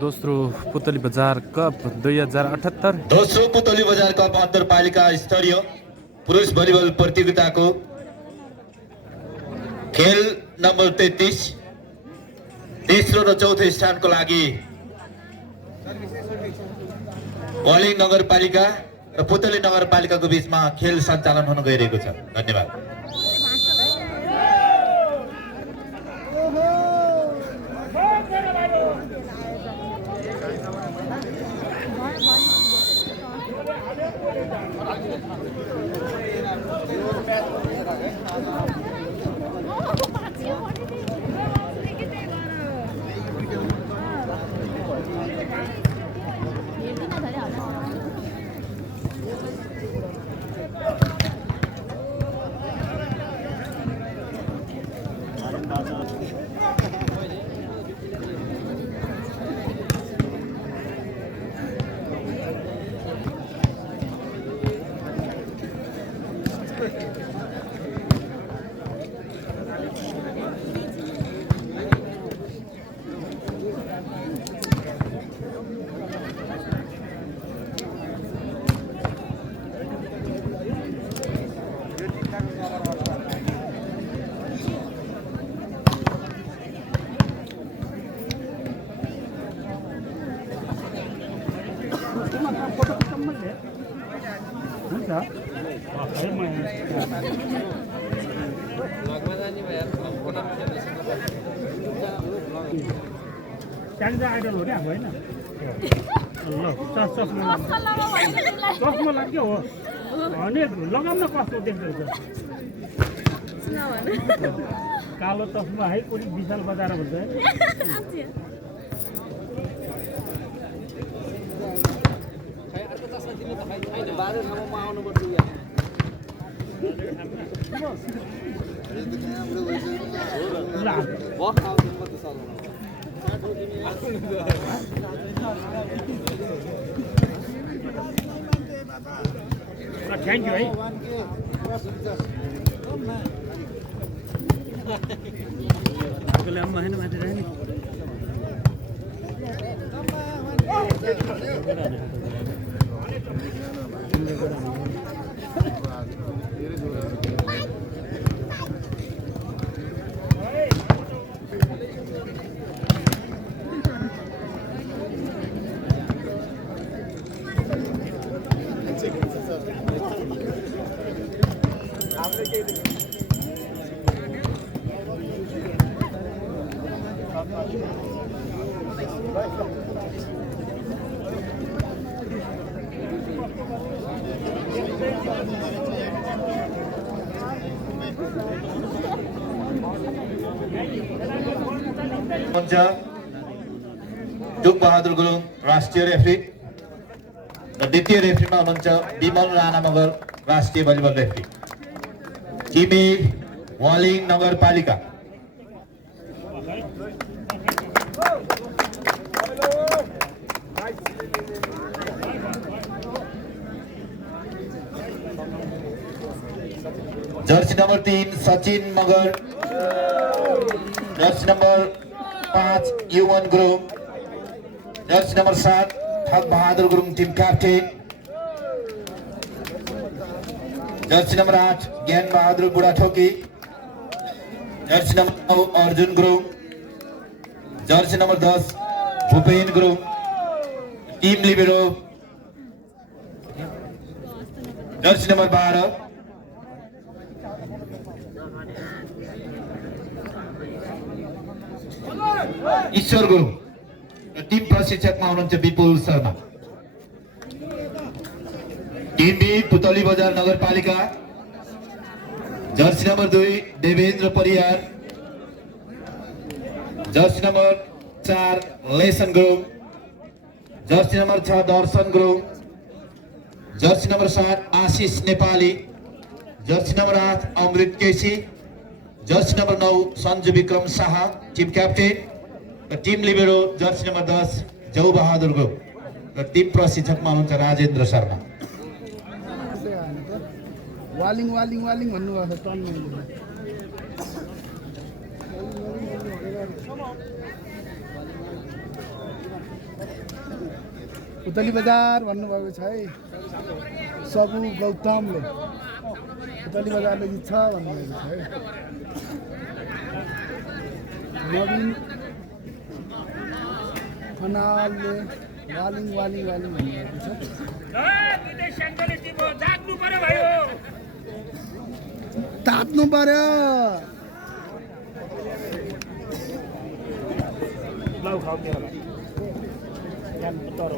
दोस्रो पुतली बजार कप 2078 दोस्रो पुतली बजार कप अन्तरपालिका स्तरीय पुरुष भलिबल प्रतियोगिताको खेल नम्बर 33 तेस्रो र चौथो स्थानको लागि वालिङ नगरपालिका र पुतली नगरपालिकाको बीचमा खेल सञ्चालन हुन गइरहेको छ। धन्यवाद। आइडल हो नि अब होइन ल चस्मा लाग्यो हो अनि लगाउन कस्तो देख्दैछ कालो चस्मा है कुनै विशाल बजार भन्छ थ्याङ्क यू है अम्मा होइन माथि नि दुख बहादुर गुरुङ राष्ट्रिय रेफ्री र द्वितीय रेफ्रीमा हुनुहुन्छ विमल राणा मगर राष्ट्रिय भलिबल रेफ्री। टिमी वालिङ नगरपालिका jersey number 3 Sachin Magar, jersey number 5 Yuvan Gurung, jersey number 7 Thag Bahadur Gurung team captain, jersey number 8 Gyan Bahadur Budhathoki, jersey number 9 Arjun Gurung, jersey number 10 Bhupen Gurung team libero, jersey number 12 Ishwar Gurung र टीम प्रशिक्षकमा हुनुहुन्छ विपुल शर्मा। टीम बी पुतली बजार नगरपालिका, jersey number 2 Devendra Pariyar, jersey number 4 Lesan Gurung, jersey number 6 Darshan Gurung, jersey number 7 Ashish Nepali, jersey number 8 Amrit KC, jersey number 9 Sanju Bikram Shah team captain र team libero jersey number 10 Jau Bahadur Gurung र team प्रशिक्षकमा हुनुहुन्छ राजेन्द्र शर्मा। वालिङ वालिङ वालिङ भन्नुभएको छ turn पुतली बजार भन्नुभएको छ है सबु गौतमले पुतली बजारले जित्छ भन्नुभएको छ है नवीन खनालले वालिङ वालिङ वालिङ भन्नुभएको छ तात्नु पर्यो लाउ खाऊ तेरो याम तरो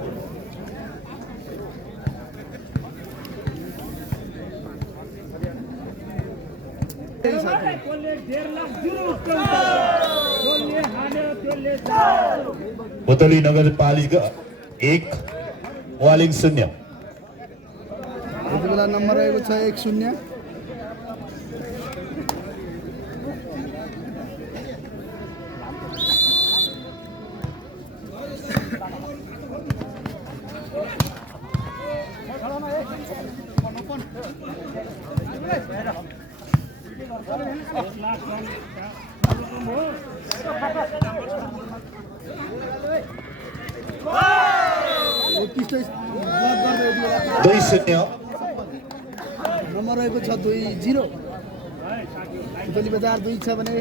पुतली नगरपालिका 1 वालिङ 0 यति बेला नम्बर रहेको छ 1-0 2-0 नम्बर रहेको छ 2-0 पुतली बजार 2 छ भने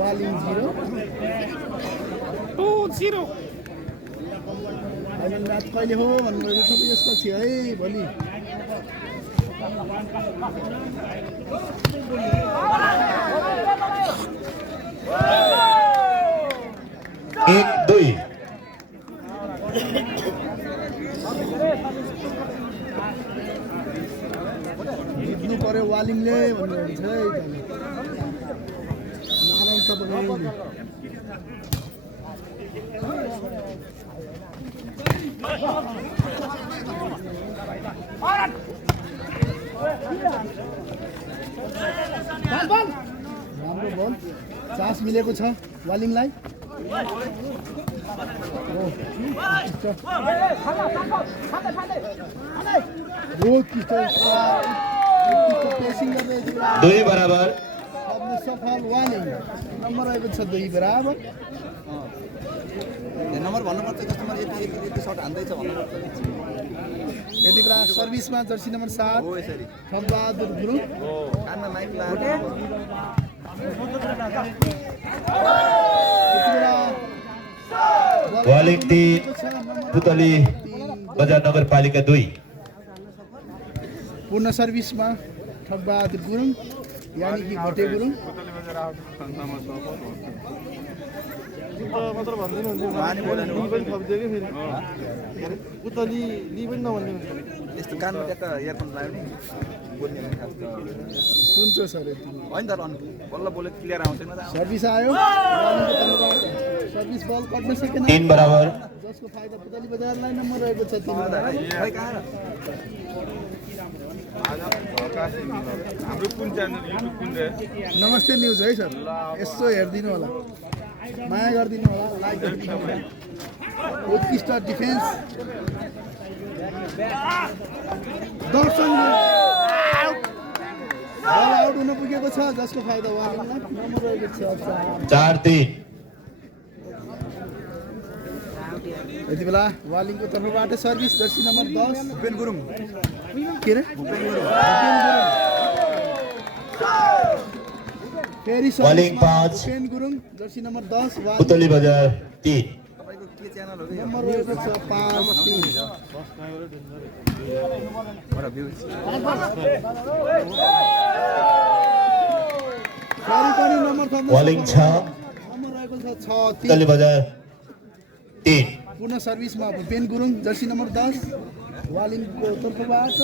वालिङ 0 2-0 अहिले रात कहिले हो भन्नुभएको छ यसपछि है भोलि एक 2 जित्नु पर्यो वालिङले भन्नुभएको छ है नारायण तपाईले राम्रो बल चान्स मिलेको छ वालिङलाई दुई बराबर सफल वालिङ नम्बर रहेको छ 2 बराबर नम्बर भन्नुपर्छ कस्टमर यति सर्ट हान्दैछ भन्नुपर्छ यति बेला सर्भिसमा जर्सी नम्बर 7 ठगबहादुर गुरुङ कानमा माइक वालिङ 3 पुतली बजार नगरपालिका 2 पूर्ण सर्भिसमा ठगबहादुर गुरुङ यानी कि घटे गुरुङ मात्र भन्दैन हुन्छ पनि थपिदियो कि फेरि पुतली नि पनि नभन्दै हुन्छ यस्तो कानमा ट्याक्क इयरफोन लगायो नि बोल्ने भने खास सुन्छ सर होइन तर बल्ल बोले क्लियर आउँदैन सर्भिस आयो वालिङको तर्फबाट सर्भिस बल कट्न सकेन 3 बराबर जसको फाइदा पुतली बजारलाई नम्बर रहेको छ 3 बराबर खै कहाँ हाम्रो कुन च्यानल युट्युब कुन रे नमस्ते न्युज है सर यसो हेरिदिनु होला माया गरिदिनु होला लाइक गरिदिनु होला उत्कृष्ट डिफेन्स दर्शन बल आउट हुन पुगेको छ जसको फाइदा वालिङलाई नम्बर रहेको छ 4-3 यति बेला वालिङको तर्फबाट service Jersey number 10 Bhupen Gurung के रे फेरि वालिङ 5 भूपेन गुरुङ जर्सी नम्बर 10 पुतली बजार 3 तपाईँको के च्यानल हो नम्बर रहेको छ 5-3 फेरि पनि नम्बर थप्नु वालिङ 6 नम्बर रहेको छ 6-3 पुतली बजार 3 पूर्ण सर्भिसमा भूपेन गुरुङ जर्सी नम्बर 10 वालिङको तर्फबाट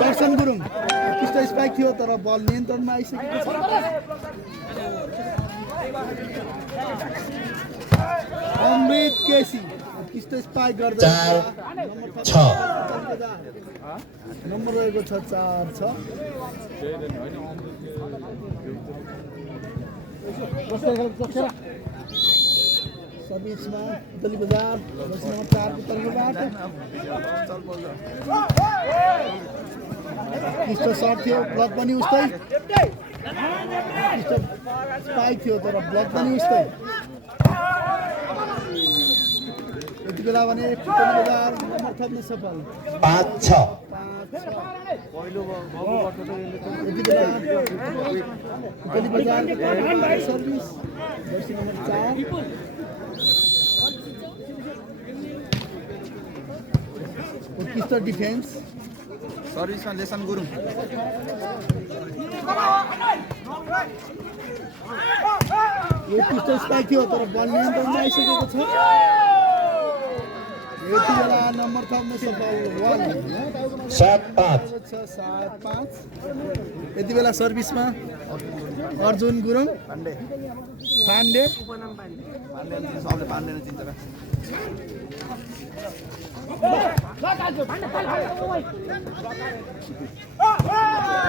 दर्शन गुरुङ उत्कृष्ट स्पाइक थियो तर बल नियन्त्रणमा आइसकेको छ अमृत केसी उत्कृष्ट स्पाइक गर्दै 4-6 नम्बर रहेको छ 4-6 सर्भिसमा पुतली बजार जर्सी नम्बर 4 को तर्फबाट उत्कृष्ट सर्ट थियो ब्लक पनि उस्तै स्पाइक थियो तर ब्लक पनि उस्तै यति बेला भने पुतली बजार नम्बर थप्न सफल 5-6 यति बेला पुतली बजार सर्भिस जर्सी नम्बर 4 उत्कृष्ट डिफेन्स सर्भिसमा लेसन गुरुङ उत्कृष्ट स्पाइक थियो तर बल नियन्त्रणमा आइसकेको छ यति बेला नम्बर थप्न सफल 7-5 7-5 यति बेला सर्भिसमा अर्जुन गुरुङ पाण्डे सबले पाण्डे नै चिन्छ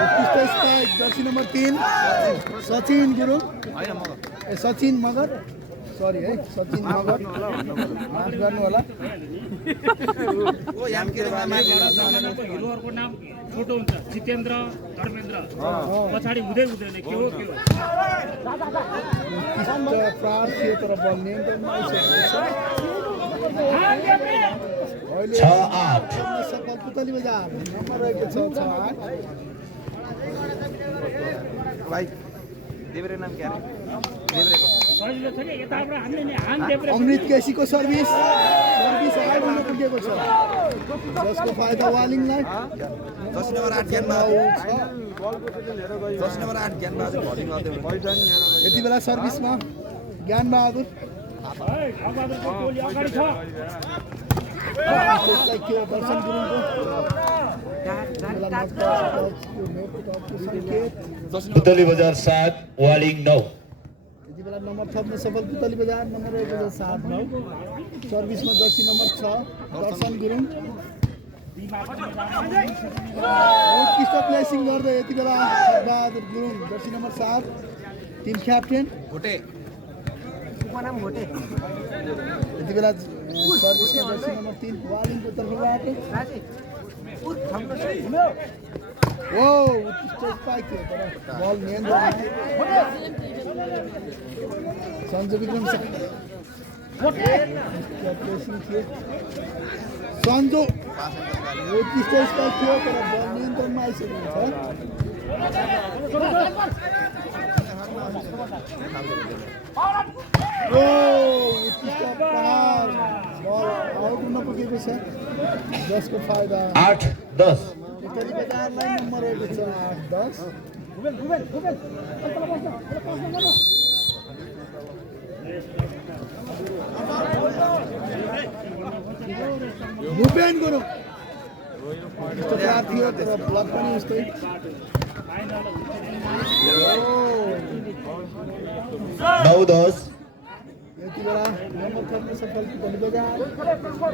उत्कृष्ट spike Jersey number 3 Sachin Gurung Sachin Magar sorry है सचिन मगर माफ गर्नु होला हिरोहरूको नाम छोटो हुन्छ जितेन्द्र धर्मेन्द्र पछाडि हुँदै हुँदैन के हो उत्कृष्ट प्रहार थियो तर बल नियन्त्रणमा आइसकेको छ अहिले 6-8 सफल पुतली बजार नम्बर रहेको छ 6-8 भाइ देब्रे नाम के अरे देब्रेको सजिलो छ कि यताबाट हामीले नि हान देब्रे अमृत केसीको सर्भिस आइबन्न पुगेको छ जसको फाइदा वालिङलाई जर्सी नम्बर 8 ज्ञान बहादुर यति बेला सर्भिसमा ज्ञान बहादुर अगाडि छ दर्शन गुरुङको पुतली बजार 7 वालिङ 9 यति बेला नम्बर थप्न सफल पुतली बजार नम्बर रहेको छ 7-9 सर्भिसमा जर्सी नम्बर 6 दर्शन गुरुङ उत्कृष्ट प्लेसिङ गर्दै यति बेला Bahadur Gurung jersey number 7 team captain Bhote यति बेला सर्भिसमा जर्सी नम्बर 3 वालिङको तर्फबाट उत्कृष्ट स्पाइक थियो तर बल नियन्त्रण सञ्जु विक्रम प्लेसिङ थियो सञ्जु उत्कृष्ट स्पाइक थियो तर बल नियन्त्रणमा आइसकेको छ उत्कृष्ट प्रहार बल आउट हुन पुगेको छ जसको फाइदा 8-10 पुतली बजारलाई नम्बर रहेको छ 8-10 भूपेन गुरुङ थियो तर ब्लक पनि उस्तै 9-10 यति बेला नम्बर थप्न सफल पुतली बजार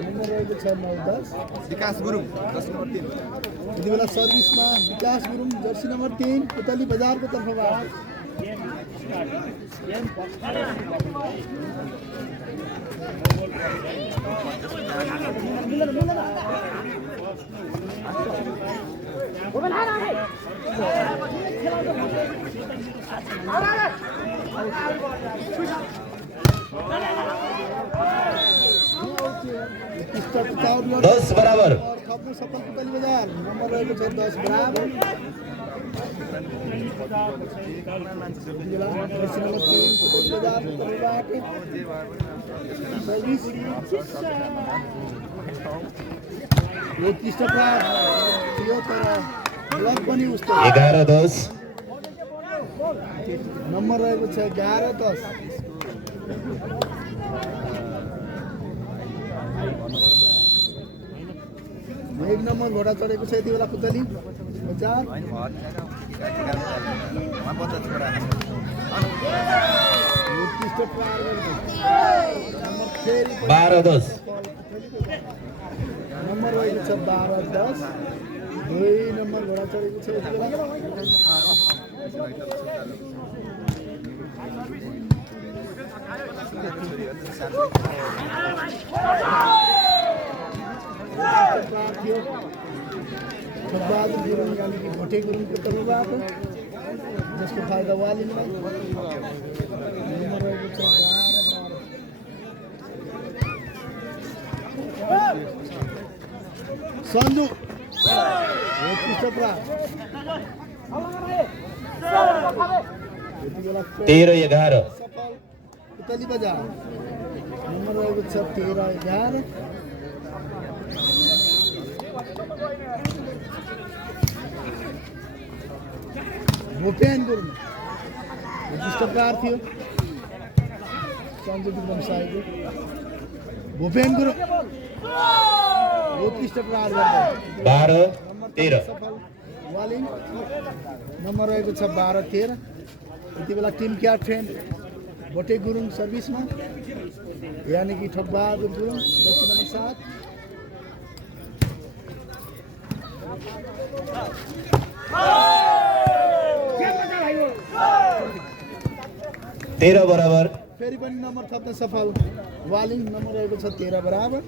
नम्बर रहेको छ 9-10 विकास गुरुङ जर्सी नम्बर 3 यति बेला सर्भिसमा विकास गुरुङ जर्सी नम्बर 3 पुतली बजारको तर्फबाट दस बराबर थप्नु सफल पुतली बजार नम्बर रहेको छ 10 बराबर उत्कृष्ट प्रहार थियो तर ब्लक पनि उस्तै 11-10 नम्बर रहेको छ 11-10 एक नम्बर घोडा चढेको छ यति बेला पुतली बजार उत्कृष्ट प्रहार गरेको नम्बर फेरि 12-10 नम्बर रहेको छ 12-10 दुई नम्बर घोडा चढेको छ यति बेला बहादुर गुरुङ यानि कि भोटे गुरुङको तर्फबाट जसको फाइदा वालिङलाई नम्बर रहेको छ 12 सन्जु पुस्तकरा 13-11 सफल पुतली बजार नम्बर रहेको छ 13-11 भूपेन गुरुङ पुस्तककार थियो सन्जु विक्रम साईको भूपेन गुरुङ पुस्तककार 12-13 सफल वालिङ नम्बर रहेको छ 12-13 यति बेला टिम क्याप्टेन भोटे गुरुङ सर्भिसमा यानि कि ठगबहादुर गुरुङ जर्सी नम्बर 13 बराबर फेरि पनि नम्बर थप्न सफल वालिङ नम्बर रहेको छ 13 बराबर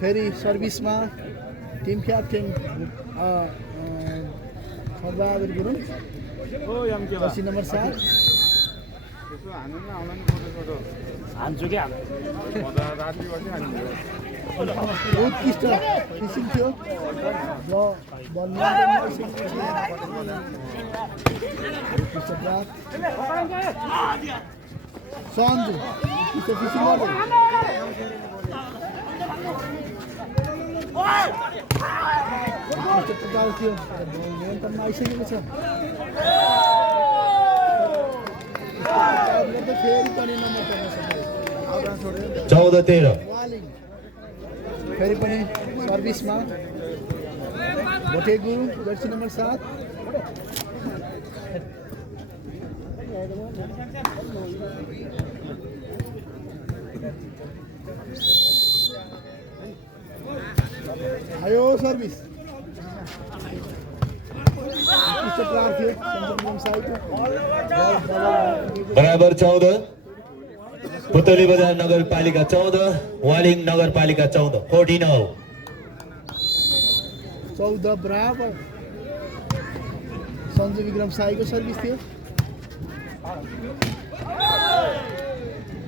फेरि सर्भिसमा team captain Thagbahadur Gurung jersey number 7 हान्छु क्या उत्कृष्ट फिसिङ थियो सन्जु उत्कृष्ट फिसिङ गर्दै टुटाउ थियो नियन्त्रणमा आइसकेको छ फेरि पनि नम्बर 14-13 वालिङ फेरि पनि सर्भिसमा भोटे गुरुङ जर्सी नम्बर 7 आयो सर्भिस बराबर 14 पुतली बजार नगरपालिका 14 वालिङ नगरपालिका 14 14 बराबर सन्जु विक्रम साईको सर्भिस थियो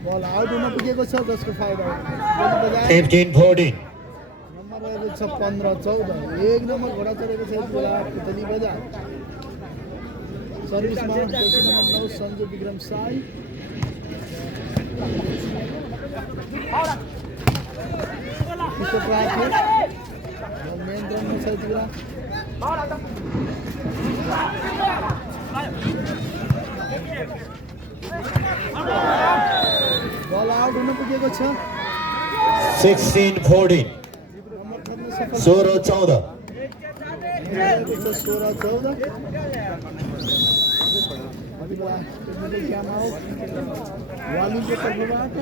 बल आउट हुन पुगेको छ जसको फाइदा 15-14 नम्बर रहेको छ 15-14 एक नम्बर घोडा चढेको छ यति बेला पुतली बजार सर्भिसमा जर्सी नम्बर 9 सन्जु विक्रम साई नियन्त्रणमा छ यति बेला बल आउट हुन पुगेको छ 16-14 16-14 वालिङको तर्फबाट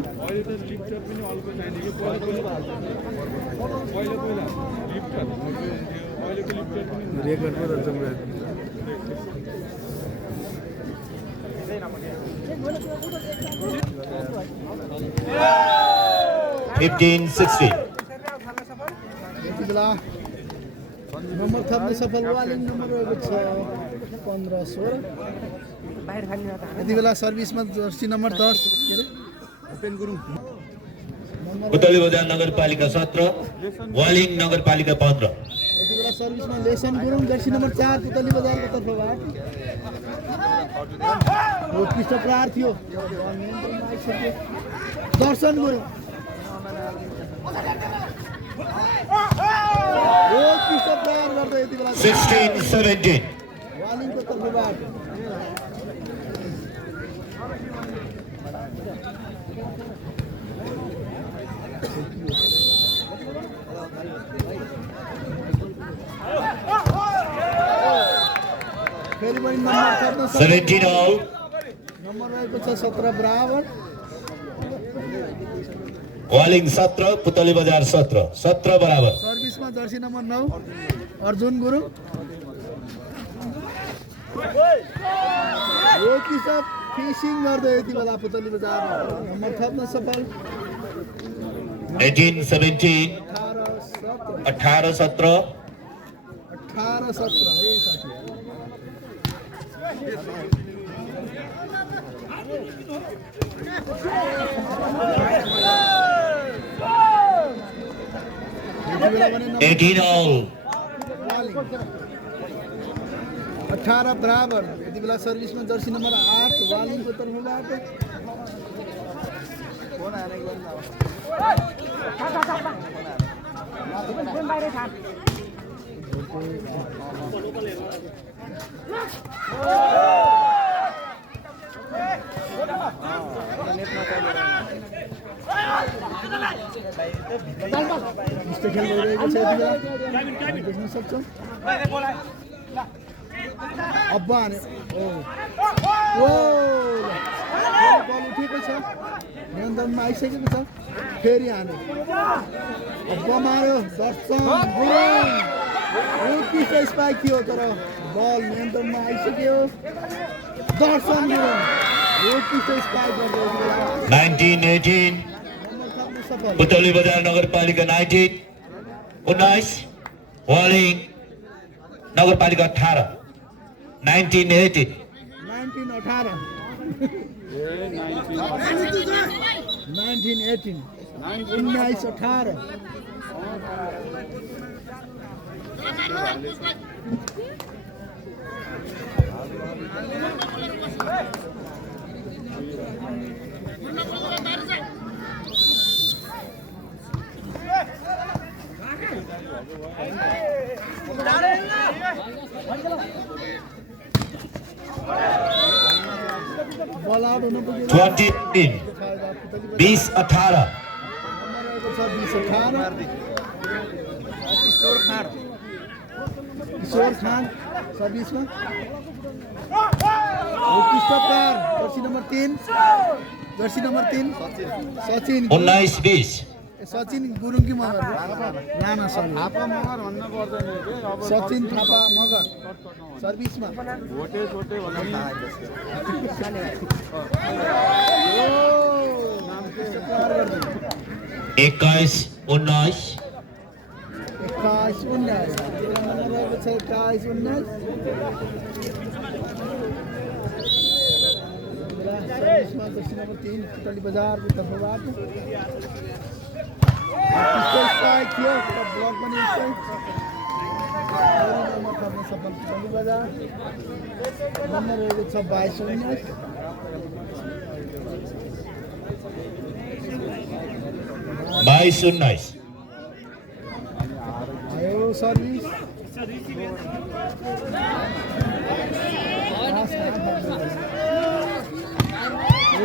रेकर्ड पो रहेछ 15-16 यति बेला नम्बर थप्ने सफल वालिङ नम्बर रहेको छ 15-16 यति बेला सर्भिसमा जर्सी नम्बर 10 के अरे भूपेन गुरुङ पुतली बजार नगरपालिका 17 वालिङ नगरपालिका 15 यति बेला सर्भिसमा लेसन गुरुङ जर्सी नम्बर 4 पुतली बजारको तर्फबाट उत्कृष्ट प्रहार थियो दर्शन गुरुङ उत्कृष्ट प्रहार गर्दै यति बेला 16-17 वालिङको तर्फबाट फेरि पनि नम्बर थप्न 17 all नम्बर रहेको छ 17 बराबर वालिङ 17 पुतली बजार 17 बराबर सर्भिसमा जर्सी नम्बर 9 अर्जुन गुरुङ यो किसब फिसिङ गर्दै यति बेला पुतली बजार नम्बर थप्न सफल 18-17 18-17 18-17 हे साथी यति बेला भने 18 all. 18 बराबर। यति बेला सर्भिसमा जर्सी नम्बर 8 वालिङको तर्फबाट यस्तो खेल भइरहेको छ यति बेला देख्न सक्छौँ। अब्बा हाने ओ बल उठेको छ, नियन्त्रणमा आइसकेको छ, फेरि हाने अब्बा मार्यो दर्शन गुरुङ। उत्कृष्ट स्पाइक थियो तर बल नियन्त्रणमा आइसक्यो। दर्शन गुरुङ उत्कृष्ट स्पाइक गर्दै 19-18. सफल। पुतली बजार नगरपालिका 19 वालिङ नगरपालिका 18 19-18. 19-18 19-18 19-18 बल आउट हुनु पुग्यो। 20-18. 20-18. किशोर खान सर्भिसमा उत्कृष्ट प्रहार। Jersey number 3 Sachin 19-20. सचिन गुरुङ कि मगर राणा सर थापा मगर भन्न पर्दैन के अब सचिन थापा मगर सर्भिसमा 21-19. 21-19 रहेको छ। 21-19 सर्भिसमा जर्सी नम्बर 3 पुतली बजारको तर्फबाट स्ट्राइक थियो तर ब्लक पनि स्ट्राइक सफल पुतली बजार। नम्बर रहेको छ 22-19 22-19. आयो सर्भिस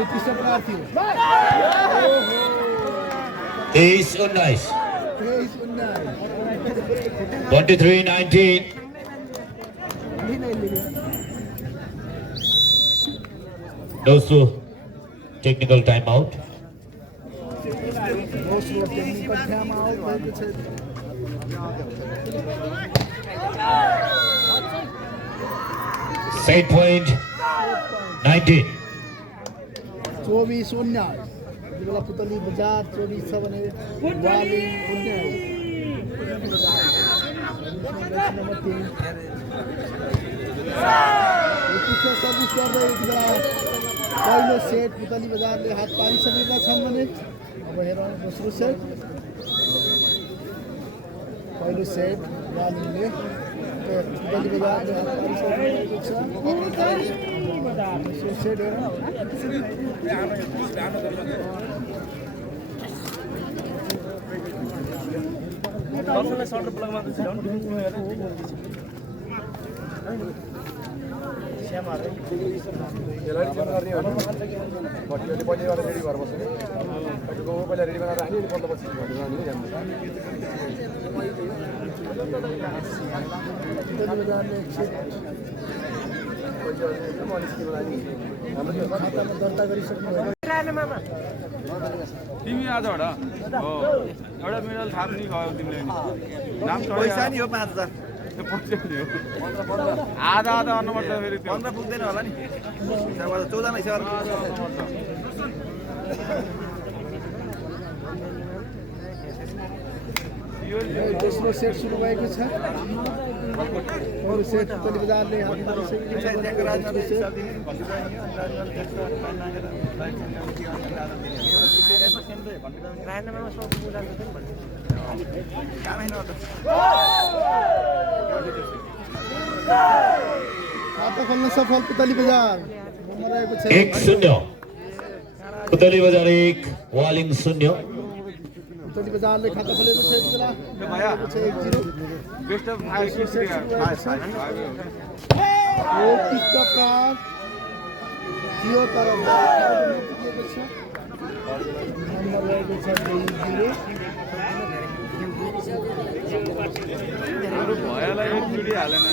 उत्कृष्ट प्रहार थियो। 23-19. 23-19. Dosu technical timeout. दोस्रो टेक्निकल टाइम आउट भएको छ। Set point 19. 24-19 यति बेला पुतली बजार 24 छ भने वालिङ 19 नम्बर 3 उत्कृष्ट सर्भिस गर्दै यति बेला पहिलो सेट पुतली बजारले हात पारिसकेका छन् भने अब हेरौँ दोस्रो सेट। पहिलो सेट वालिङले पुतली बजारले हात पारिसकेको छ। दोस्रो सेट हेरौँ। खातामा दर्ता गरिसक्नु तिमी आज हो एउटा मेडल थाप्ने भयो तिमीले नाम पैसा नि हो 5000 आधा गर्नुपर्छ फेरि 15 पुग्दैन होला नि 14 नै छ। दोस्रो सेट सुरु भएको छ अरू सेट पुतली बजारले हात पारिसकेको छ खाता खोल्न सफल पुतली बजार नम्बर रहेको छ 1-0 पुतली बजार 1 वालिङ 0 पुतली बजारले खाता खोलेको छ यति बेला रहेको छ 1-0 बेस्ट अफ 5 यो पिस्टकार थियो तर पुगेको छ नम्बर रहेको छ 2-0 भयालाई एक पिडी हालेन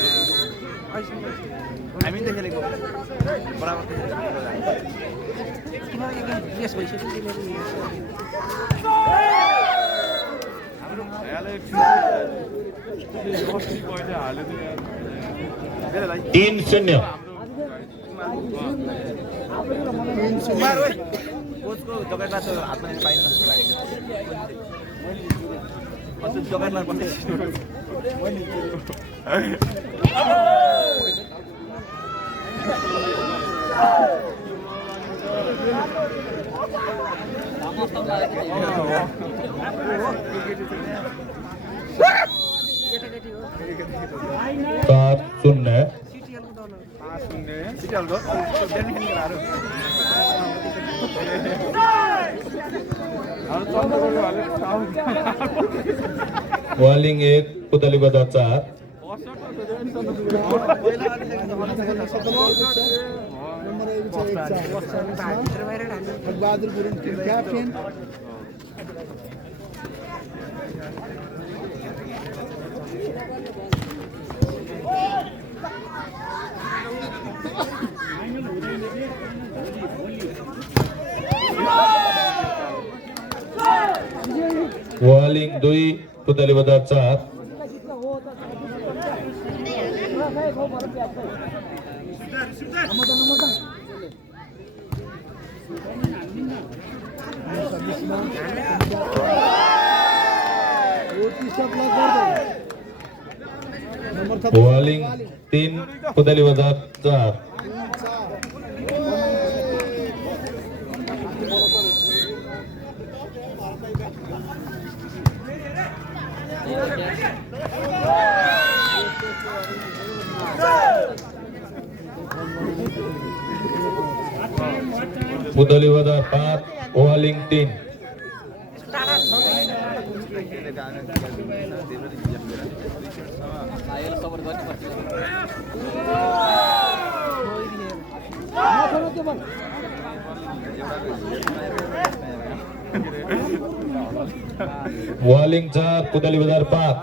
हामी त खेलेको बराबर भयालाई 3-0 कोचको जगेर्ना त हातमा पाइन्छ अझै जगेर्ना पनि सात 0 वालिङ 1 पुतली बजार 4 नम्बर रहेको छ 1-4 बहादुर गुरुङ क्याप्टेन वालिङ 2 पुतली बजार 4 वालिङ 3 पुतली बजार 4 पुतली बजार 5 वालिङ 3 वालिङ 4 पुतली बजार 5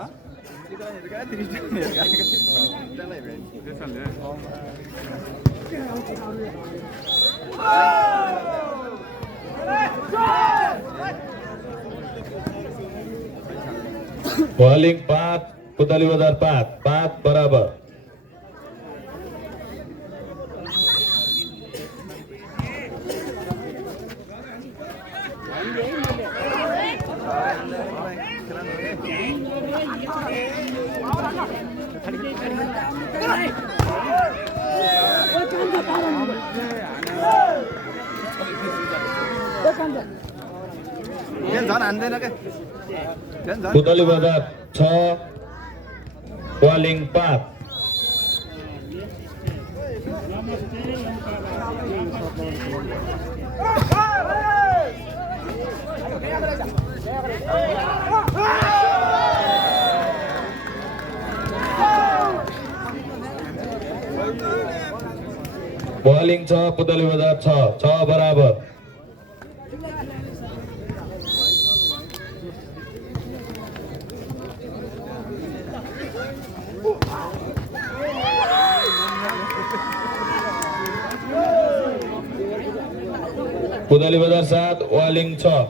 वालिङ 5 पुतली बजार 5 बराबर पुतली बजार 6 वालिङ 5 वालिङ 6 पुतली बजार 6 बराबर पुतली बजार 7 वालिङ 6 1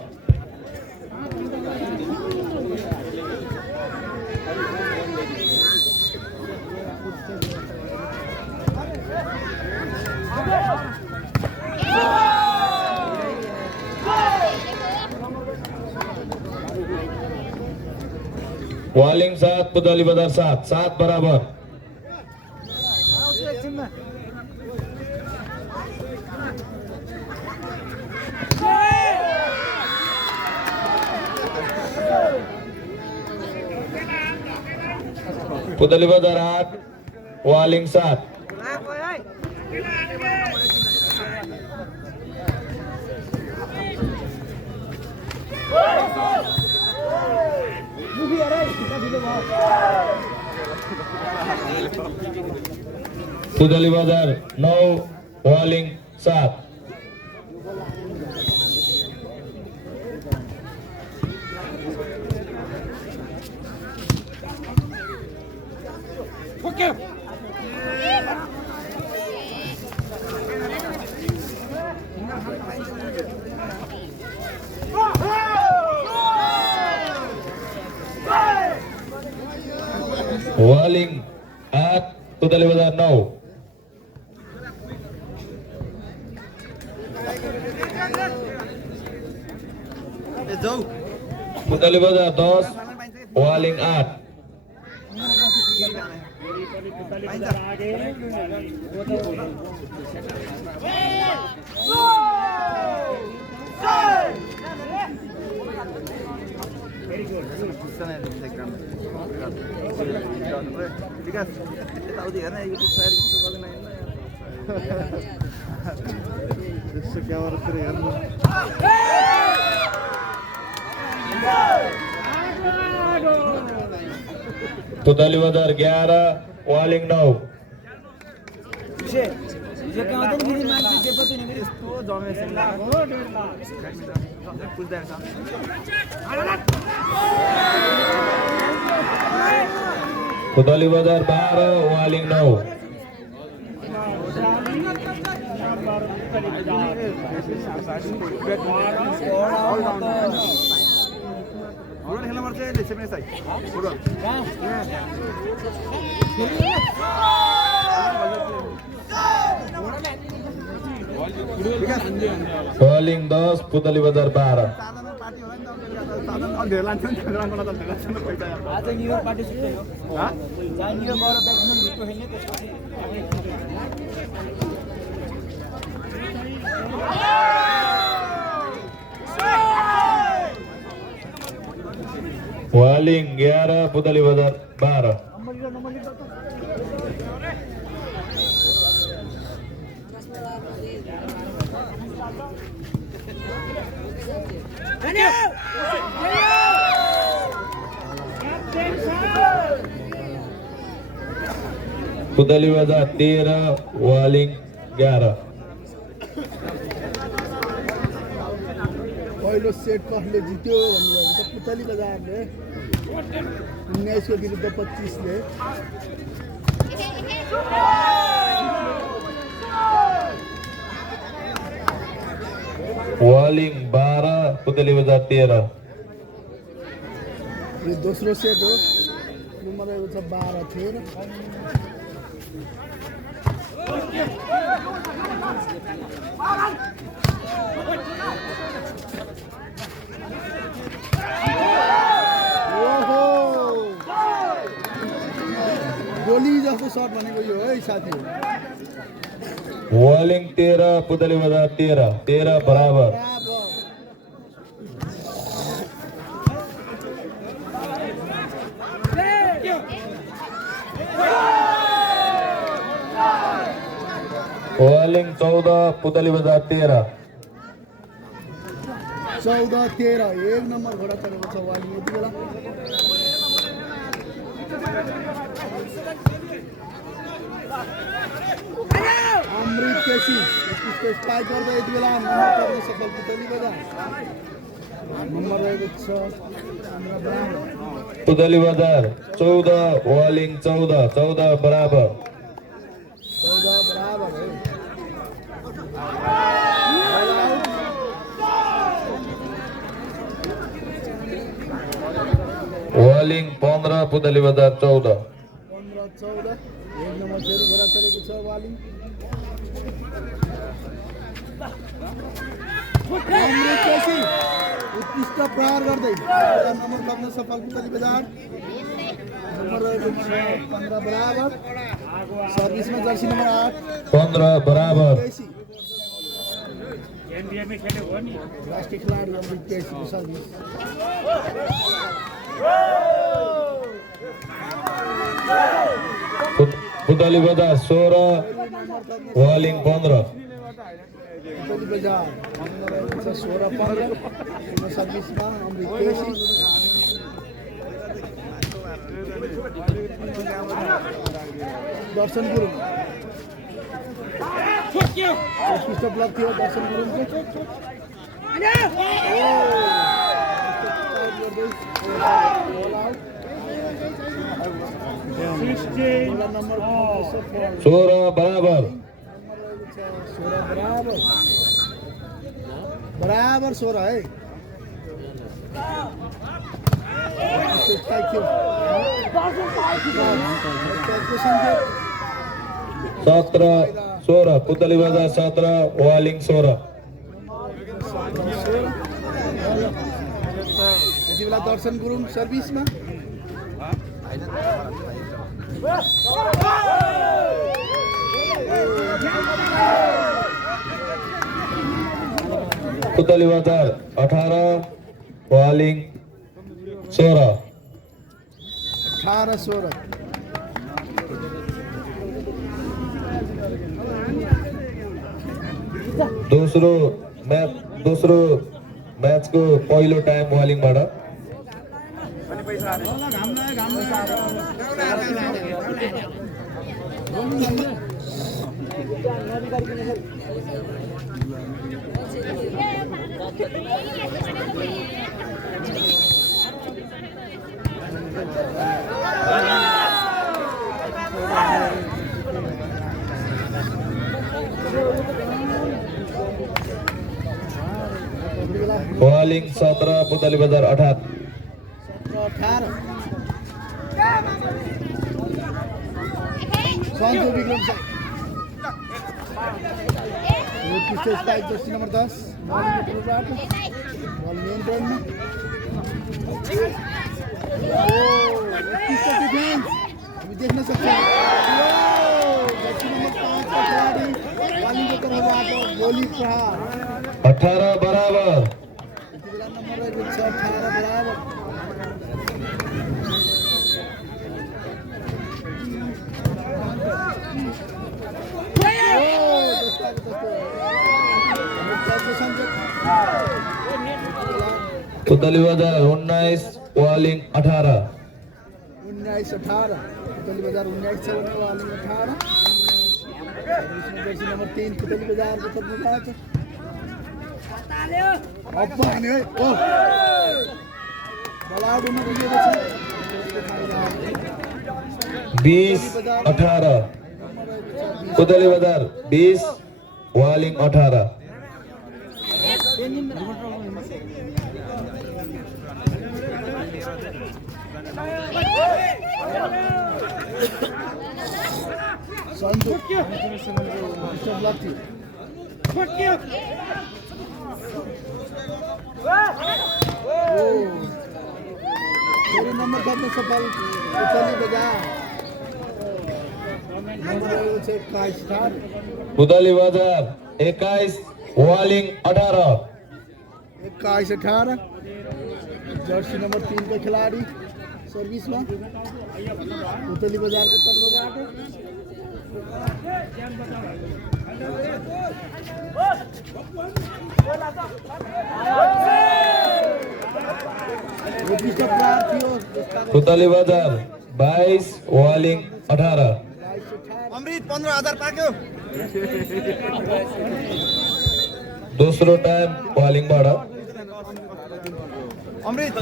वालिङ 7 पुतली बजार 7 बराबर। पुतली बजार 8 वालिङ 7। पुतली बजार 9 वालिङ 7। वालिङ 8 पुतली बजार 9। पुतली बजार 10 वालिङ 8। विकास यताउति हेर्न युट्युब साइड यस्तो गर्दैन यसो क्यामेरातिर हेर्नु पुतली बजार 11 वालिङ 9। पुतली बजार 12 वालिङ 9। खेल्न पर्छ सेभेन साइड वालिङ 10 पुतली बजार 12। धेर लान्छ नि ग्राउन्डमा त धेर लान्छ नि पैसा आज न्यू इयर पार्टी सुत्यो हो जहाँ न्यू इयर गएर ब्याट्सम्यान भित्र खेल्ने त्यसपछि वालिङ 11 पुतली बजार 12। पुतली बजार 13 वालिङ 11। पहिलो सेट कसले जित्यो भन्नुभयो त पुतली बजारले 19 को विरुद्ध 25 ले। वालिङ 12 पुतली बजार 13। यो दोस्रो सेट हो नम्बर रहेको छ 12 थियो। गोली जस्तो शट भनेको यो है साथी। वालिङ 13 पुतली बजार 13 बराबर। वालिङ 14 पुतली बजार 13। 14-13 एक नम्बर घोडा चलेको छ वालिङ यति बेला। अमृत केसी त्यसको स्पाइक गर्दा यति बेला नम्बर गर्न सफल पुतली बजार। नम्बर रहेको छ पुतली बजार 14 वालिङ 14 बराबर। 14 बराबर है। वालिङ 15 पुतली बजार 14। 15-14 एक नम्बर फेरि घोडा चलेको छ वालिङ। अमृत केसी उत्कृष्ट प्रहार गर्दै नम्बर लग्न सफल पुतली बजार। नम्बर रहेको छ 15 बराबर सर्भिसमा जर्सी नम्बर 8 15 बराबर एनबिएमै खेलेको हो नि राष्ट्रिय खेलाडी अमृत केसीको सर्भिस पुतली बजार 16 वालिङ 15 पुतली बजार 16-15 सर्भिसमा अमृत केसी दर्शन गुरुङ उत्कृष्ट ब्लक थियो दर्शन गुरुङको नम्बर 16 बराबर बराबर 16 है 17-16 पुतली बजार 17 वालिङ 16 यति बेला दर्शन गुरुङ सर्भिसमा पुतली बजार 18 वालिङ 16 18-16 दोस्रो म्याचको पहिलो टाइम वालिङबाट वालिङ 17 पुतली बजार 18 सन्तो विक्रम साई जर्सी नम्बर 10 बल नियन्त्रणमा हामी देख्न सक्छौँ जर्सी नम्बर 5 का खेलाडी वालिङको तर्फबाट गोली प्रहार 18 बराबर यति बेला नम्बर रहेको छ 18 बराबर पुतली बजार 19 वालिङ 18 19-18 पुतली बजार 19 वालिङ 18 जर्सी नम्बर 3 पुतली बजारको तर्फबाट अब्बानी है ओ बलाडुमा पुगेको छ 20-18 पुतली बजार 20 वालिङ 18 सन्तो ब्लक थियो फेरि नम्बर थप्न सफल पुतली बजार नम्बर रहेको छ 21-18 पुतली बजार 21 वालिङ 18 21-18 जर्सी नम्बर 3 का खिलाडी सर्भिसमा पुतली बजारको तर्फबाट पुतली बजार 22 वालिङ 18 अमृत 15,000 पाक्यो दोस्रो टाइम वालिङबाट अमृत 15,000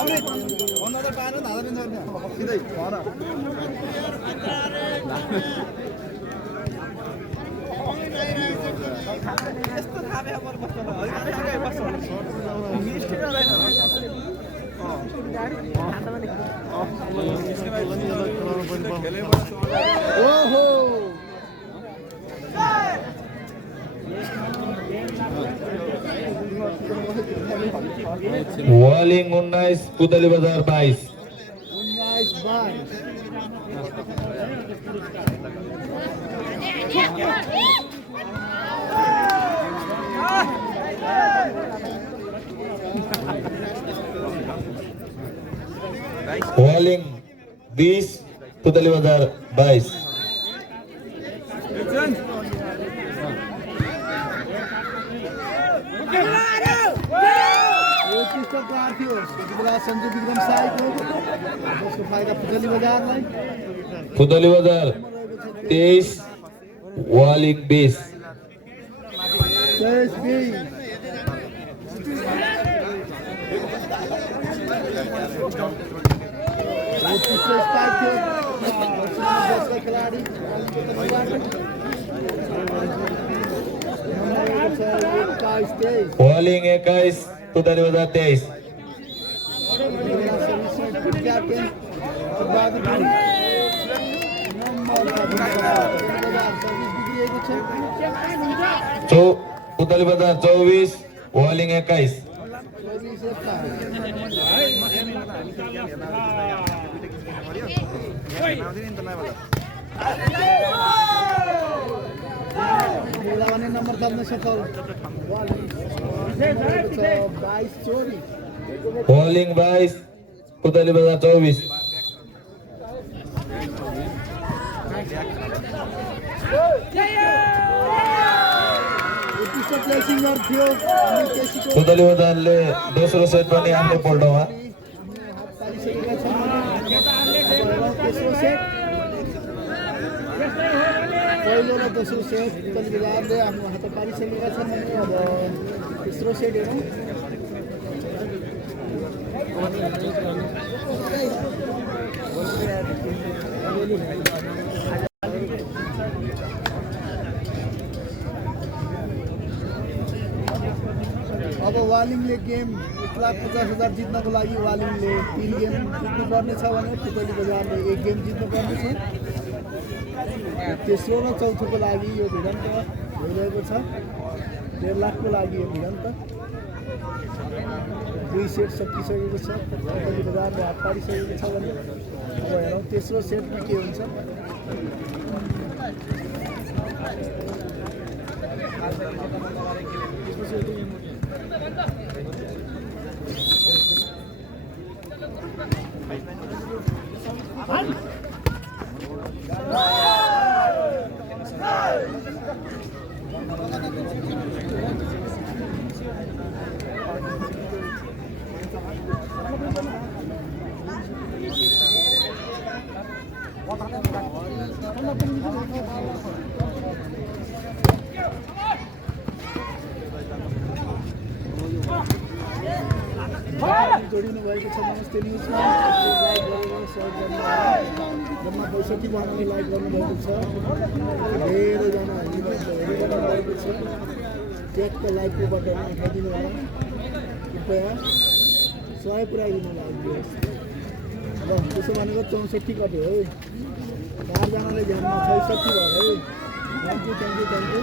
अमृत 15,000 पाएर धारा दिन्छ सिधै घर यस्तो थाहा भए पर बस्छ ओहो वालिङ 19 पुतली बजार 22 वालिङ 20 पुतली बजार 22 संजय विक्रम साईको जसको फाइदा पुतली बजारलाई पुतली बजार 23 वालिङ 20 खिलाडी वालिङ 21 पुतली बजार 23 पुतली बजार 24 वालिङ 21 नंबर थप्न सफल 22 चोरी वालिङ 22 पुतली बजार 24 पुतली बजारले दोस्रो सेट पनि आफ्नो पल्टमा पहिलो र दोस्रो सेट पुतली बजारले आफ्नो हात पारिसकेका छन् भने अब तेस्रो सेट हेरौँ अब वालिङले गेम 1,50,000 जित्नको लागि वालिङले 3 गेम जित्नुपर्नेछ भने पुतली बजारले 1 गेम जित्नुपर्नेछ। तेस्रो र चौथोको लागि यो भिडन्त भइरहेको छ। 1.5 लाखको लागि यो भिडन्त 2 सेट सकिसकेको छ। पुतली बजारले हात पारिसकेको छ भने अब हेरौँ तेस्रो सेटमा के हुन्छ। जोडिनु भएको छ। नमस्ते न्युजमा लाइक गरेर सेयर गर्नु जम्मा 65 जनाले लाइक गर्नुभएको छ। धेरैजना हेरिरहनु भएको छ। ट्यागको लाइकको बटन उठाइदिनु होला, कृपया 100 पुऱ्याइदिनु लाइक ल। त्यसो भनेको 64 कट्यो है। 4 जनाले ध्यानमा 66 भयो है। Thank you thank you thank you.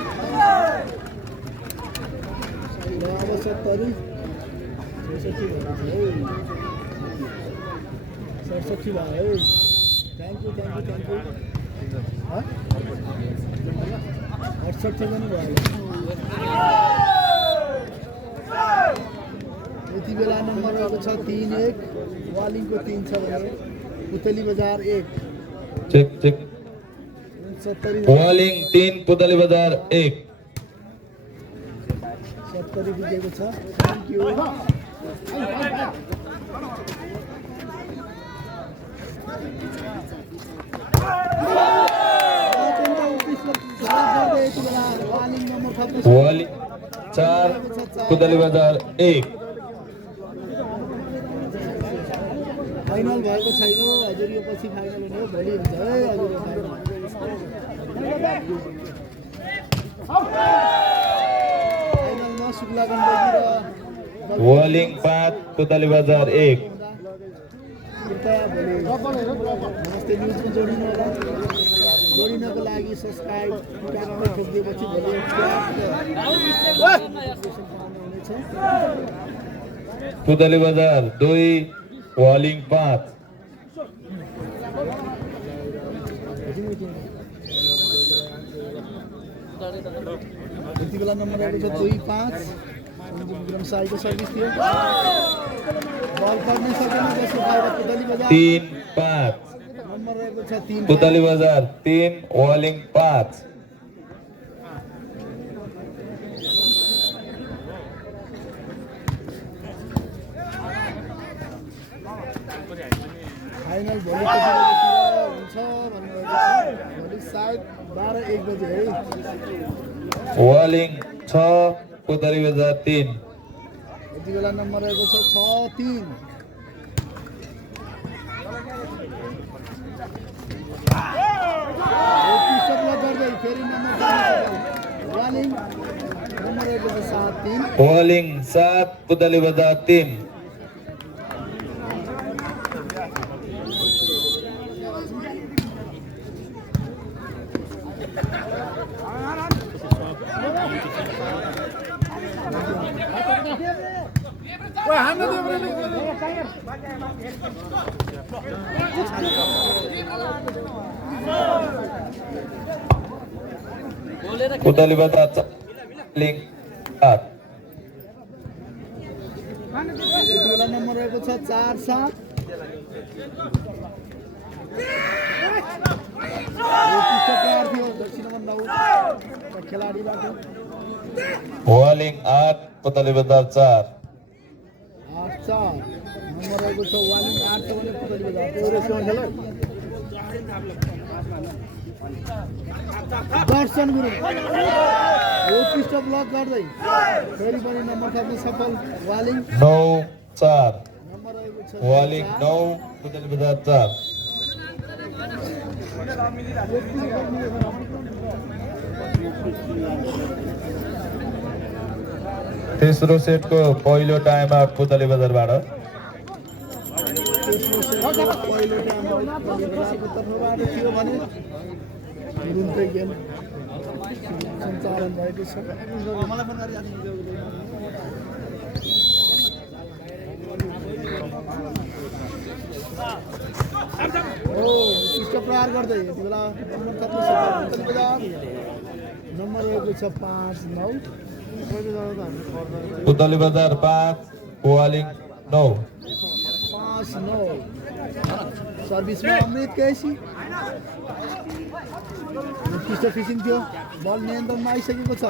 ल अब 70 67 भयो है। 67 भयो है। Thank you thank you thank you. 68 पनि भयो। यति बेला नम्बर रहेको छ 3-1। वालिङको 3 छ भने पुतली बजार 1। Check check. 70 वालिङ 3 पुतली बजार 1। 70 पुगेको छ। Thank you. वालिङ 4 पुतली बजार 1। फाइनल भएको छैन हजुर, यो पछि फाइनल हुने हो। भोलि हुन्छ है हजुर फाइनल। फाइनलमा शुक्ला गण्डकी र वालिङ 5 पुतली बजार 1। कृपया भोलि नमस्ते न्युजमा जोडिनु होला। जोडिनको लागि सब्सक्राइब ट्याक्क ठोकिदिएपछि भोलि पुतली बजार 2 वालिङ 5 यति बेला नम्बर आएको छ 2-5 सञ्जीव विक्रम साईको सर्भिस थियो बल पर्नै सकेन जसको फाइदा पुतली बजार 3-5 नम्बर रहेको छ 3 पुतली बजार 3 वालिङ 5 फाइनल भोलि हुन्छ भन्नुभएको छ भोलि सायद 12-1 बजे है वालिङ 6 पुतली बजार 3 यति बेला नम्बर रहेको छ 6-3 गर्दै फेरि नम्बर वालिङ नम्बर रहेको छ 7-3 वालिङ 7 पुतली बजार 3 पुतली बजार 4 7 यति बेला नम्बर रहेको छ 4-7 थियो जर्सी नम्बर 9 खेलाडीबाट वालिङ 8 पुतली बजार 4 8-4 नम्बर रहेको छ वालिङ 8 भने पुतली बजार दर्शन गुरुङ यो पृष्ठ ब्लक गर्दै फेरि पनि नम्बर थप्न सफल वालिङ 9-4 नम्बर रहेको छ वालिङ 9 पुतली बजार 4 तेस्रो सेटको पहिलो टाइम आउट पुतली बजारबाट तेस्रो सेटको पहिलो टाइम आउट पुतली बजारको तर्फबाट थियो भने तुरुन्तै गेम सञ्चालन भएको छ पृष्ठ प्रहार गर्दै यति बेला नम्बर थप्न सफल पुतली बजार नम्बर रहेको छ 5-9 पुतली बजार 5 वालिङ 9 5-9 सर्भिसमा अमृत केसी पृष्ठ फिसिङ थियो बल नियन्त्रणमा आइसकेको छ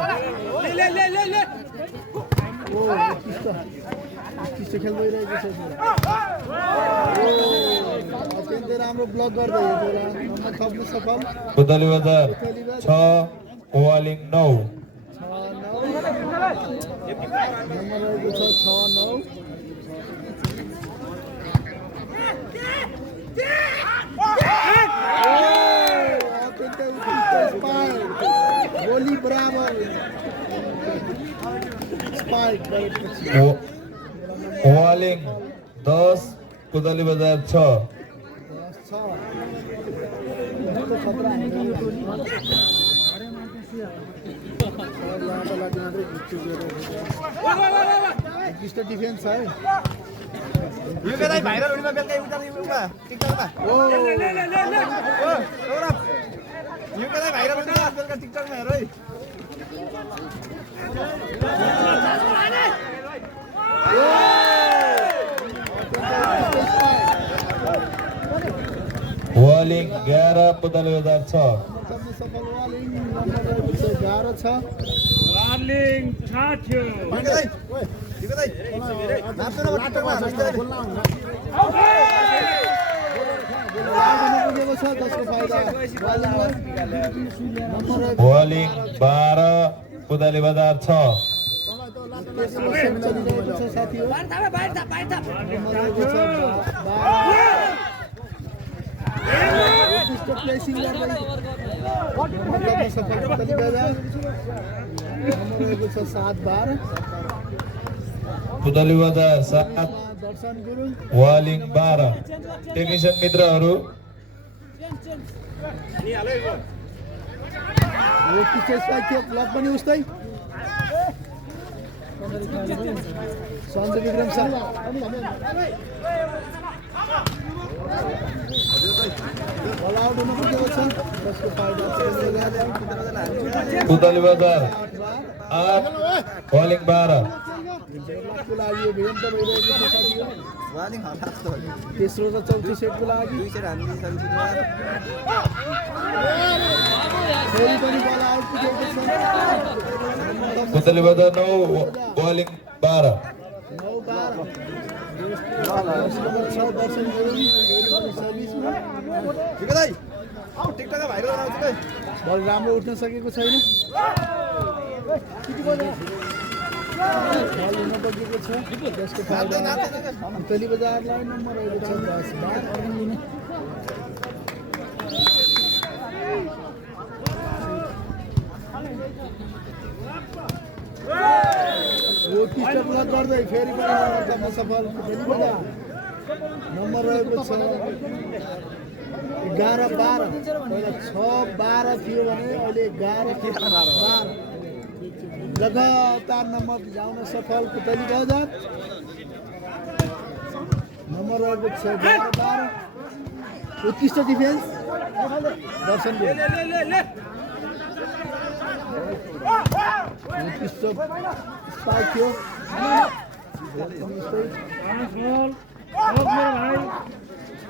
पृष्ठ खेल भइरहेको छ अत्यन्तै राम्रो ब्लक गर्दै नम्बर थप्न सफल पुतली बजार 6 वालिङ 9 नम्बर रहेको छ 6-9 गोली बराबर स्पाइक गरेपछि वालिङ 10 पुतली बजार 6 डिफेन्स है यो कतै भाइरल हुनेमा बेलुका उता युमा टिकटकमा यो कतै भाइरल हुने बेलुका टिकटकमा हेर है वालिङ 11 पुतली बजार 6 सफल वालिङ नम्बर रहेको छ 11 छ वालिङ 6 थियो यो कतै नाप्नु न टिकटकमा पुगेको छ जसको फाइदा वालिङ 12 पुतली बजार 6 पुतली बजार 7 वालिङ 12 टेक्निसियन मित्रहरू यो पिछे स्ट्राइक थियो ब्लक पनि उस्तै सञ्जय विक्रम सर बल आउट हुनु पुगेको छ त्यसको फाइदा पुतली बजार 8 बलिङ 12 को लागि यो भिड त भइरहेको छ साथीहरु वालिङ हल्ला जस्तो भयो तेस्रो र चौथो सेटको लागि 2 सेट हामीले सकिसक्यो फेरि पनि बल आउट पुगेको छ पुतली बजार 9 बलिङ 12 9-12 दर्शन गरौँ सर्भिसमा ठिकै दाइ टिकटक भाइरल बनाउँछु दाइ बल राम्रो उठ्न सकेको छैन बल हुन पुगेको छ त्यसको फाइदा पुतली बजारलाई नम्बर रहेको छ 10 यो टिस्टप गर्दै फेरि पनि गर्न सफल पुतली बजार नम्बर रहेको छ 11-12 पहिला 6-12 थियो भने अहिले 11-12 लगातार नम्बर भिजाउन सफल पुतली बजार नम्बर रहेको छ 11-12 उत्कृष्ट डिफेन्स दर्शन उत्कृष्ट स्पाइक थियो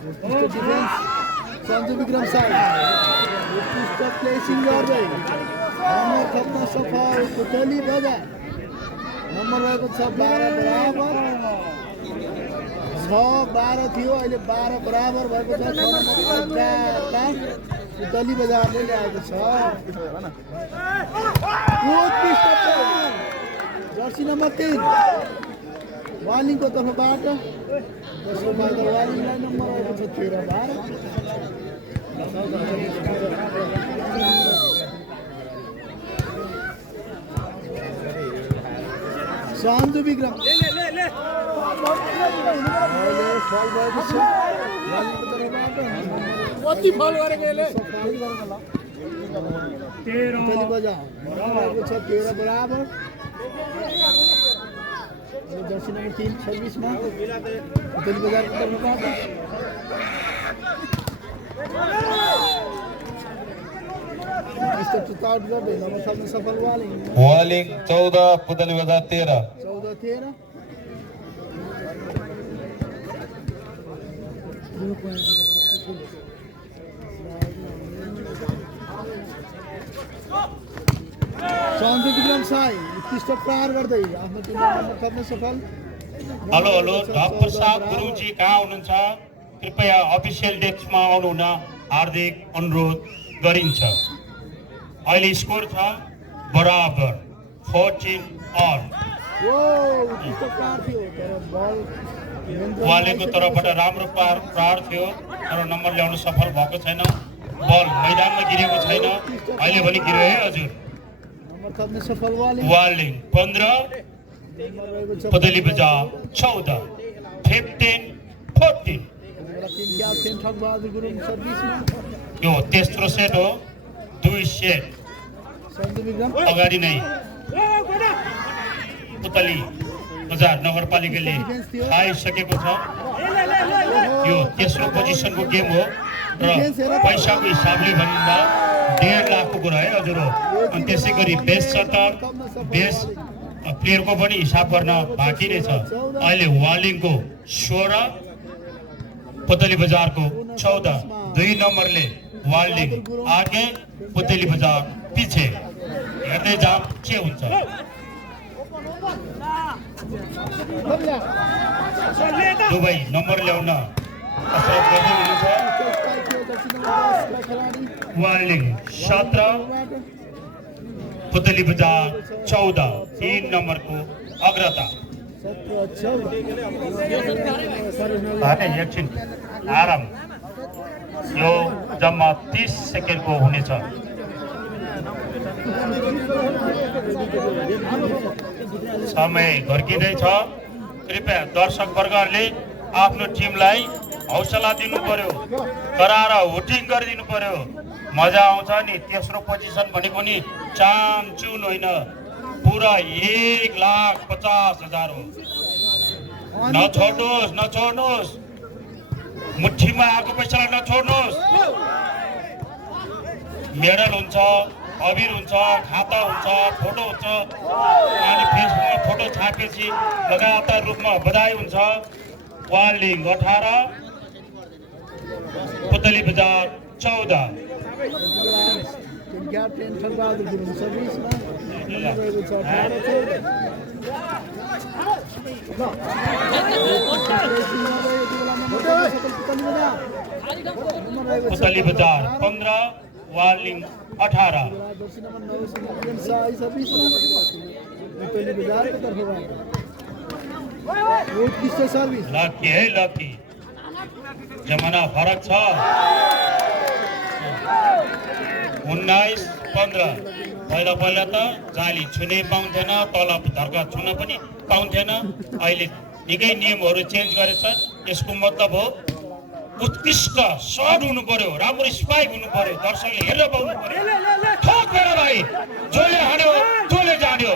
उत्कृष्ट डिफेन्स सञ्जु विक्रम साई उत्कृष्ट प्लेसिङ गर्दै नम्बर थप्न सफल पुतली बजार नम्बर रहेको छ 12 बराबर 6-12 थियो अहिले 12 बराबर भएको छ 6 नम्बर पुतली बजारले ल्याएको छ जर्सी नम्बर 3 वालिङको तर्फबाट त्यसको फाइदा वालिङलाई नम्बर रहेको छ 13-12 सञ्जु विक्रम फल भएको छ कति फल गरेको यसले पुतली बजार रहेको छ 13 बराबर जर्सी नम्बर 3 26 मा पुतली बजारको तर्फबाट स्टेप स्टार्ट गर्दै नम्बर थप्न सफल वालिङ 14 पुतली बजार 13 14-13 सञ्जय विक्रम साई उत्कृष्ट प्रहार गर्दै आफ्नो टिमलाई नम्बर थप्न सफल हेलो हेलो ढक प्रसाद गुरुजी कहाँ हुनुहुन्छ कृपया अफिसियल डेस्कमा आउनुहुन हार्दिक अनुरोध गरिन्छ अहिले स्कोर छ बराबर 14 अल उत्कृष्ट प्रहार थियो तर बल वालेको तर्फबाट राम्रो प्रहार थियो तर नम्बर ल्याउन सफल भएको छैन बल मैदानमा गिरेको छैन अहिले पनि गिर्यो है हजुर नम्बर थप्न सफल वालिङ 15 पुतली बजार 14 15 14 क्याप्टेन ठगबहादुर गुरुङ सर्भिसमा यो तेस्रो सेट हो 2 सेट सञ्जय विक्रम अगाडि नै पुतली बजार नगरपालिकाले आइसकेको छ यो तेस्रो पोजिसनको गेम हो र पैसाको हिसाबले भन्दा 1.5 लाखको कुरा है हजुर हो अनि त्यसै गरी बेस्ट सटर बेस्ट प्लेयरको पनि हिसाब गर्न बाँकी नै छ अहिले वालिङको 16 पुतली बजारको 14 2 नम्बरले वालिङ आगे पुतली बजार पछि हेर्दै जाम के हुन्छ दुवै नम्बर ल्याउन कसरत गर्दै हुनुहुन्छ वालिङ 17 पुतली बजार 14 3 नम्बरको अग्रता एकछिन आराम यो जम्मा 30 सेकेन्डको हुनेछ समय घर्किँदैछ कृपया दर्शक वर्गहरूले आफ्नो टिमलाई हौसला दिनु पर्यो कराएर हुटिङ गरिदिनु पर्यो मजा आउँछ नि। तेस्रो पोजिसन भनेको नि चामचुन होइन, पुरा 1,50,000 हो। नछोड्नुहोस्, नछोड्नुहोस्, मुठीमा आएको पैसालाई नछोड्नुहोस्। मेडल हुन्छ, अबिर हुन्छ, खाता हुन्छ, फोटो हुन्छ, अनि फेसबुकमा फोटो छापेपछि लगातार रूपमा बधाई हुन्छ। वालिङ 18, पुतली बजार 14। पुतली बजार 15, वालिङ 18। लकी है, लकी। जमाना फरक छ। 19-15। पहिला त जाली छुने पाउँथेन, तल धर्का छुन पनि पाउँथेन। अहिले निकै नियमहरू चेन्ज गरेछ। यसको मतलब हो उत्कृष्ट सर्ट हुनु पर्यो, राम्रो स्पाइक हुनु पर्यो, दर्शकले हेरेर पाउनु पर्यो। ठोक मेरा भाइ, जसले हान्यो जसले जान्यो।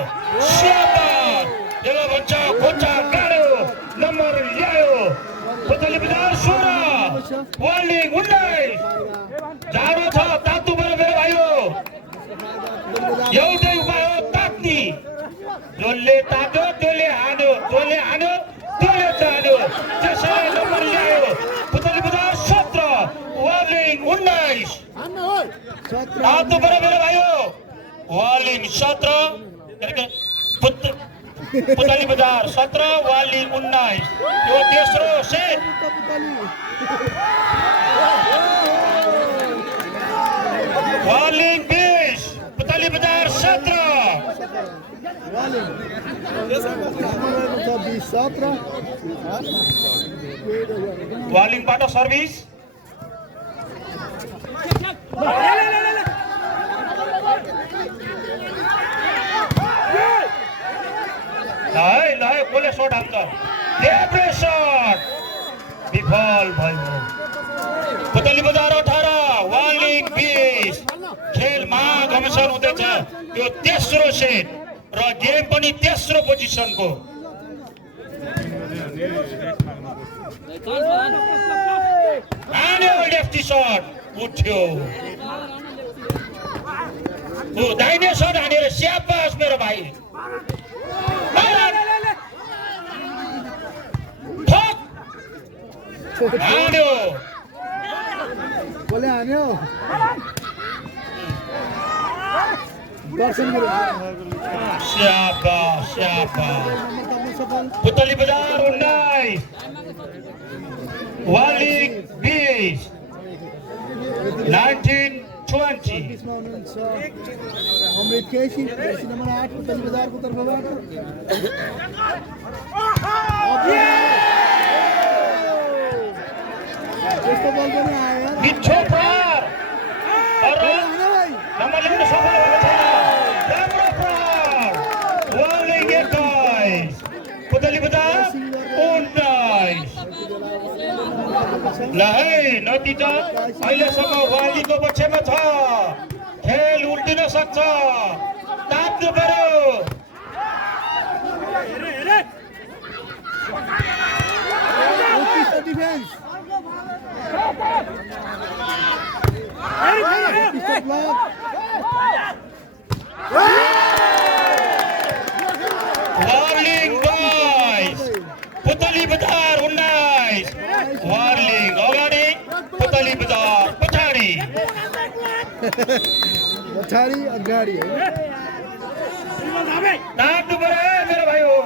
शाबाश, यसले भन्छ खोज्चा गाड्यो, नम्बर ल्यायो। पुतली बजार 16, वालिङ 19। जाडो छ, तात्नु पर्यो मेरो भाइयो। एउटै उपाय हो, तात्ने। जसले तात्यो त्यसले हान्यो, जसले हान्यो त्यसले जान्यो। त्यसैले नम्बर ल्यायो। पुतली बजार 17, वालिङ 19। तात्नु पर्यो मेरो भाइयो। वालिङ 17, पुतली बजार 17, वालिङ 19। यो तेस्रो सेट। वालिङ 20, पुतली बजार 17। वालिङबाट सर्भिस। ल कसले सर्ट हान्छ? देब्रे सर्ट विफल भयो। पुतली बजार 18, वालिङ 20। खेलमा घमासान हुँदैछ। यो तेस्रो सेट र गेम पनि तेस्रो पोजिसनको। हान्यो लेफ्टी सर्ट, उठ्यो। दाहिने सर्ट हानेर स्याबास मेरो भाइ। हान्यो, कसले हान्यो? स्याबास, स्याबास। पुतली बजार 19, वालिङ 20। 19-20। अमृत केसी नम्बर 8, पुतली बजारको तर्फबाट। त्यस्तो बल पनि आयो। मिठो प्रहार, नम्बर ल्याउन सफल भएको छैन। राम्रो प्रहार। वालिङ 21, पुतली बजार 19। ल है, नतिजा अहिलेसम्म वालीको पक्षमा छ। खेल उल्टिन सक्छ, तात्नु पर्यो। डिफेन्स वालिङ 22, पुतली बजार 19। वालिङ अगाडि, पुतली बजार पछाडि। पछाडि अगाडि तात्नु पर्यो मेरो भाइ हो।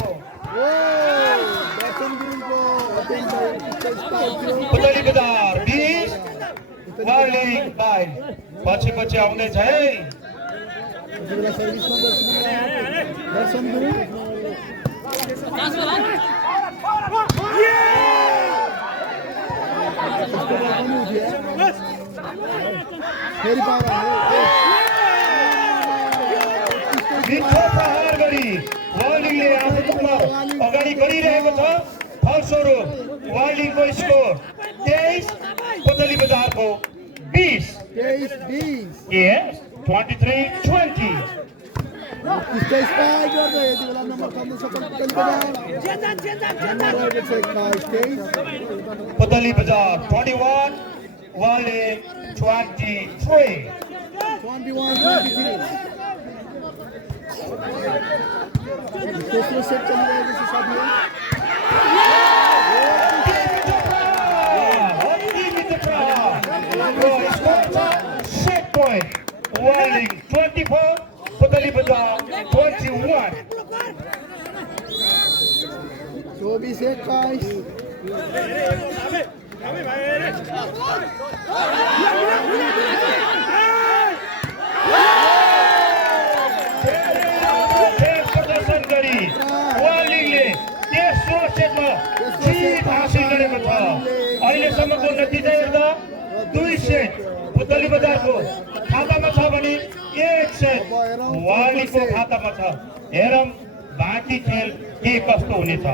पुतली बजार 20, वालिङ 22। पछि पछि आउँदैछ है। मिठो प्रहार गरी वालिङले आफ्नो अगाडि गरिरहेको छ। फलस्वरूप वालिङको स्कोर 23, पुतली बजारको 20। 20. 23-20 Yes, 23-20. स्टेज पाइ गर्दै यति बेला नम्बर थप्न सफल पुतली बजार नम्बर रहेको छ 21 Putali Bazaar 21, Wale 23. 21-23 तेस्रो सेट चलिरहेको छ साथीहरू Set point. Wale 24, Putali Bazaar 21. 24-21 प्रदर्शन गरी वालिङले तेस्रो सेटमा जित हासिल गरेको छ। अहिलेसम्मको नतिजा हेर्दा 2 सेट पुतली बजारको खातामा छ भने 1 सेट वालीको खातामा छ। हेरौँ बाँकी खेल के कस्तो हुनेछ।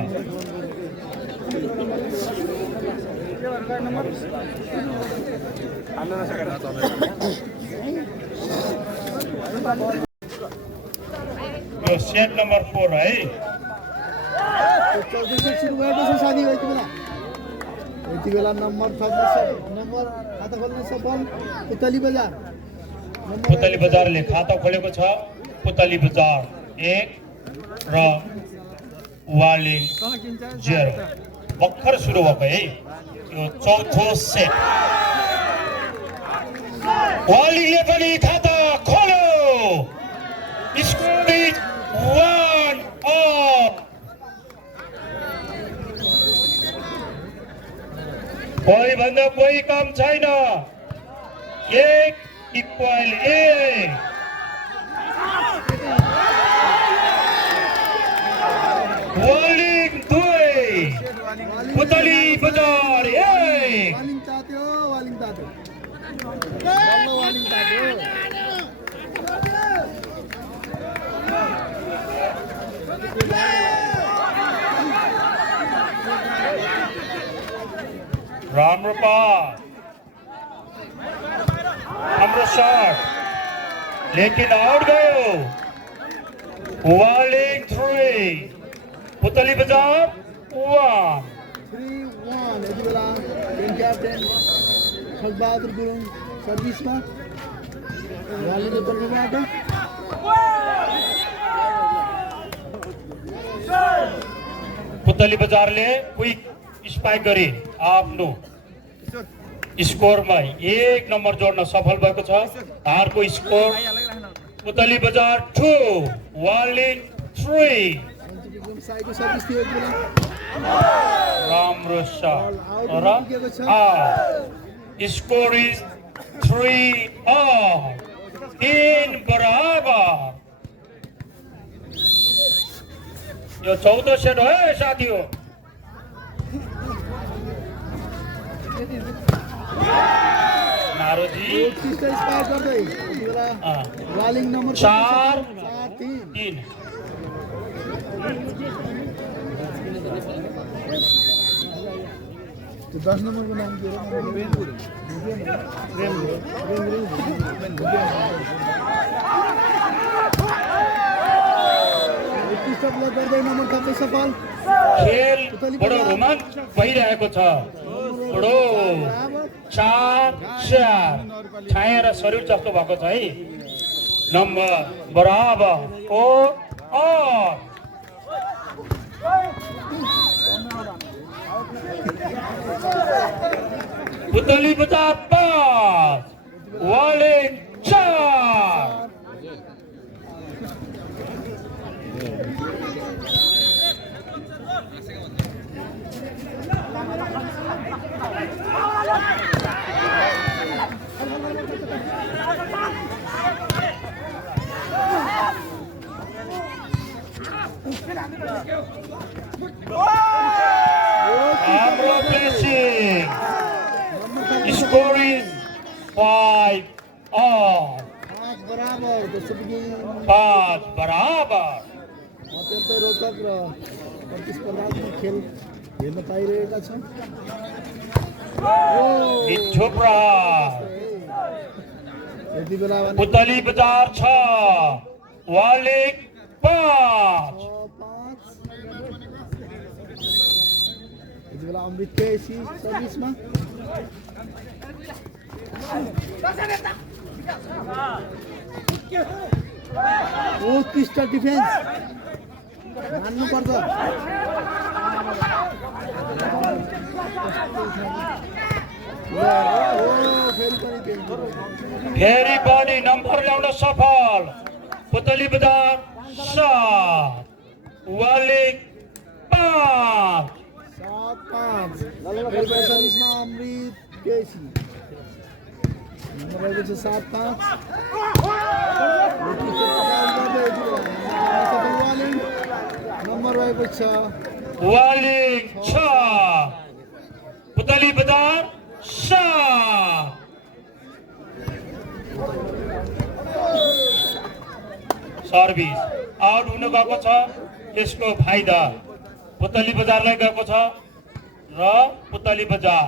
यो सेट नम्बर 4 है। चौथो सेट सुरु भएको छ साथीहरू यति बेला नम्बर थप्न नम्बर खाता खोल्न सफल पुतली बजार पुतली बजारले खाता खोलेको छ। पुतली बजार 1 र वालिङ 0। भर्खर सुरु भएको है यो चौथो सेट। वालिङले पनि खाता खोल्यो। Score is 1-all। कोही भन्दा कोही कम छैन। 1 इक्वल 1। वालिङ 2 पुतली बजार 1। वालिङ तात्यो बल्ल वालिङ तात्यो राम्रो पास, राम्रो शॉट, लेकिन आउट गयो। वालिङ 3 पुतली बजार 1। 3-1 यति बेला टिम क्याप्टेन खगबहादुर गुरुङ सर्भिसमा वालिङको तर्फबाट पुतली बजारले क्विक स्पाइक गरी आफ्नो स्कोरमा 1 नम्बर जोड्न सफल भएको छ। हारको स्कोर पुतली बजार 2 वालिङ 3। साइको सर्भिस थियो यति बेला राम्रो शट र स्कोर इज 3-all। 3 बराबर। यो चौथो सेट हो है साथीहो। नारोजी स्पाइक गर्दै यति बेला वालिङ नम्बर 4-3। त्यो 10 नम्बरको नाम के हो गर्दै नम्बर थप्दै सफल खेल बडो रोमाञ्च भइरहेको छ। बडो 4-4 छाया र शरीर जस्तो भएको छ है। नम्बर बराबर 4-all। पुतली बजार 5 वालिङ 4। हाम्रो प्लेसिङ स्कोर इज 5-all। 5 बराबर दोस्रो गेम 5 बराबर। अत्यन्तै रोचक र प्रतिस्पर्धात्मक खेल हेर्न पाइरहेका छौँ। मिठो प्रहार यति बेला भने पुतली बजार 6 वालिङ 5 यति बेला अमृत केसी सर्भिसमा उत्कृष्ट डिफेन्स मान्नुपर्छ फेरि पनि नम्बर ल्याउन सफल पुतली बजार 7 वालिङ 5 सर्भिसमा अमृत केसी नम्बर रहेको छ 7-5 नम्बर रहेको छ वालिङ 6 पुतली बजार 7 सर्भिस आउट हुन गएको छ यसको फाइदा पुतली बजारलाई गएको छ र पुतली बजार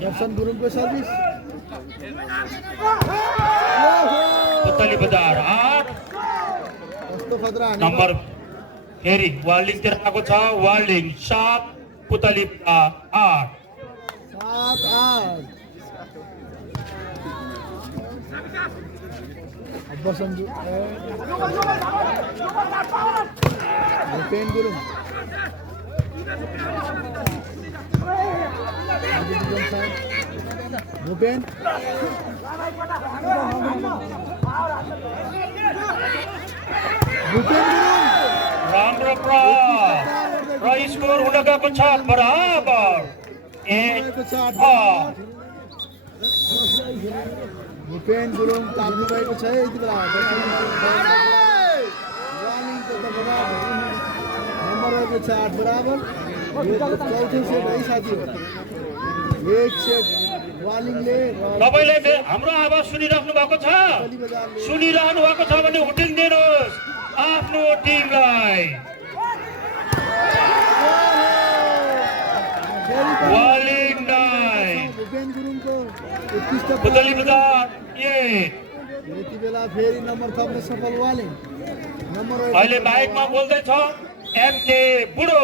दर्शन गुरुङको सर्भिस पुतली बजार 8 कस्तो खतरा नम्बर फेरि वालिङतिर आएको छ वालिङ 7 पुतली 8 7-8 बसन्त भूपेन गुरुङ भूपेन राम्रो प्रहार र स्कोर हुन गएको छ बराबर 1-8 भूपेन गुरुङ तान्नु भएको छ यति बेला नम्बर रहेको छ 8 बराबर चौथो सेट है साथी एक सेट वालिङले तपाईले हाम्रो आवाज सुनिराख्नु भएको छ सुनिरहनु भएको छ भने हुटिङ दिनुहोस् आफ्नो टिमलाई वालिङ 9 भूपेन गुरुङको उत्कृष्ट पुतली बजार 8 यति बेला फेरि नम्बर थप्न सफल वालिङ नम्बर अहिले माइकमा बोल्दै छ एमके बुढो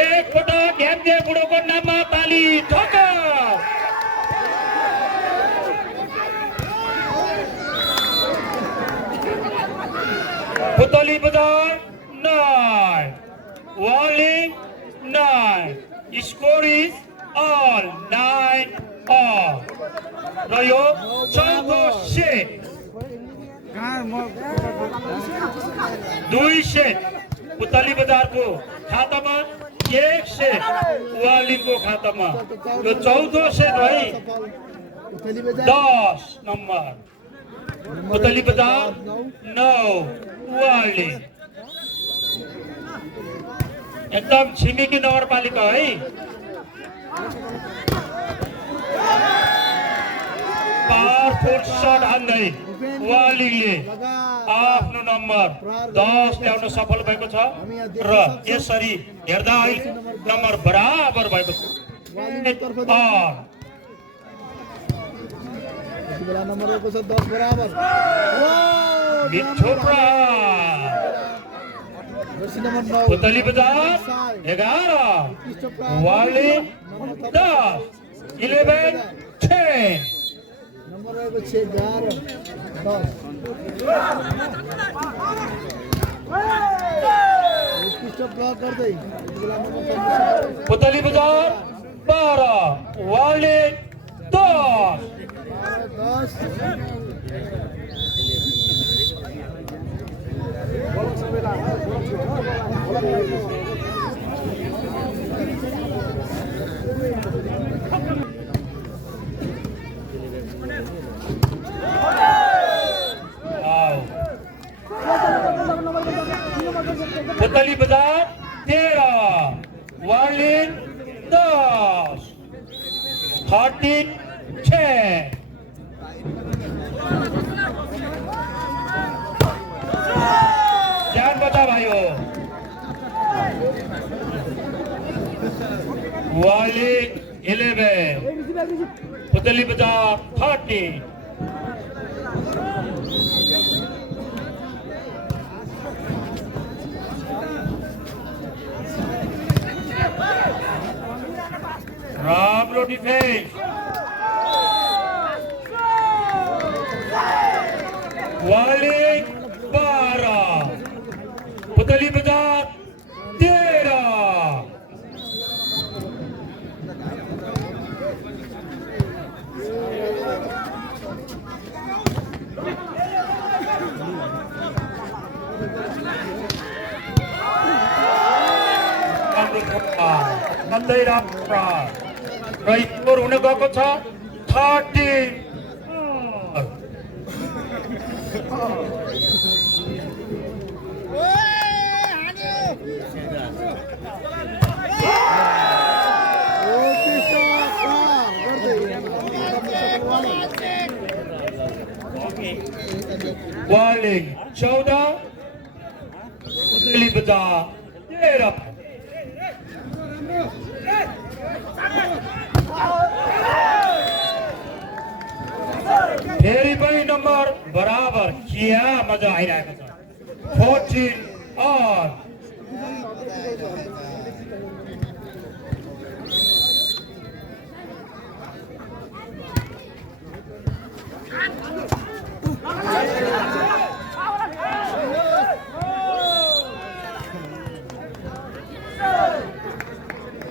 एक पटक एमके बुढोको नाममा ताली ठोक पुतली बजार 9 Waling 9 score is all 9-all र यो चौथो सेट 2 सेट पुतली बजारको खातामा 1 सेट वालिङको खातामा यो चौथो सेट है 10 नम्बर पुतली बजार 9 वालिङ एकदम छिमेकी नगरपालिका है पावरफुल शट हान्दै वालिङले आफ्नो नम्बर 10 ल्याउन सफल भएको छ र यसरी हेर्दा नम्बर बराबर भएको छ नम्बर रहेको छ 10 बराबर मिठो प्रहार पुतली बजार 11 वालिङ 10 11 10 नम्बर रहेको छ 11 10 ब्लक गर्दै पुतली बजार 12 वालिङ 10 पुतली बजार 13 वालिङ 10 13 10 ध्यान बचा भाइयों Wali 11, Putali Bazaar 30. Ramlo defense. Wali 12, Putali Bazaar 13. Mandai Rapra, Raipur हुन गएको छ 13. Walling 14, Putali Bazaar 13. फेरि पनि नम्बर बराबर किया मजा आइरहेको छ 14 और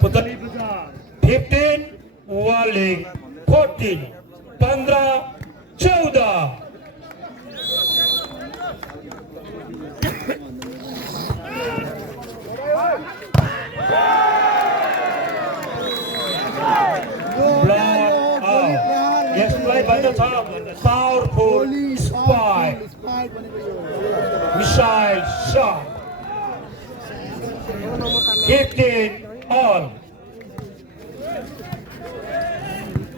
Putali Bazaar 15, Walling 14, 15, 14. Yes, play by the top. Powerful spike. Missile shot. 15 all.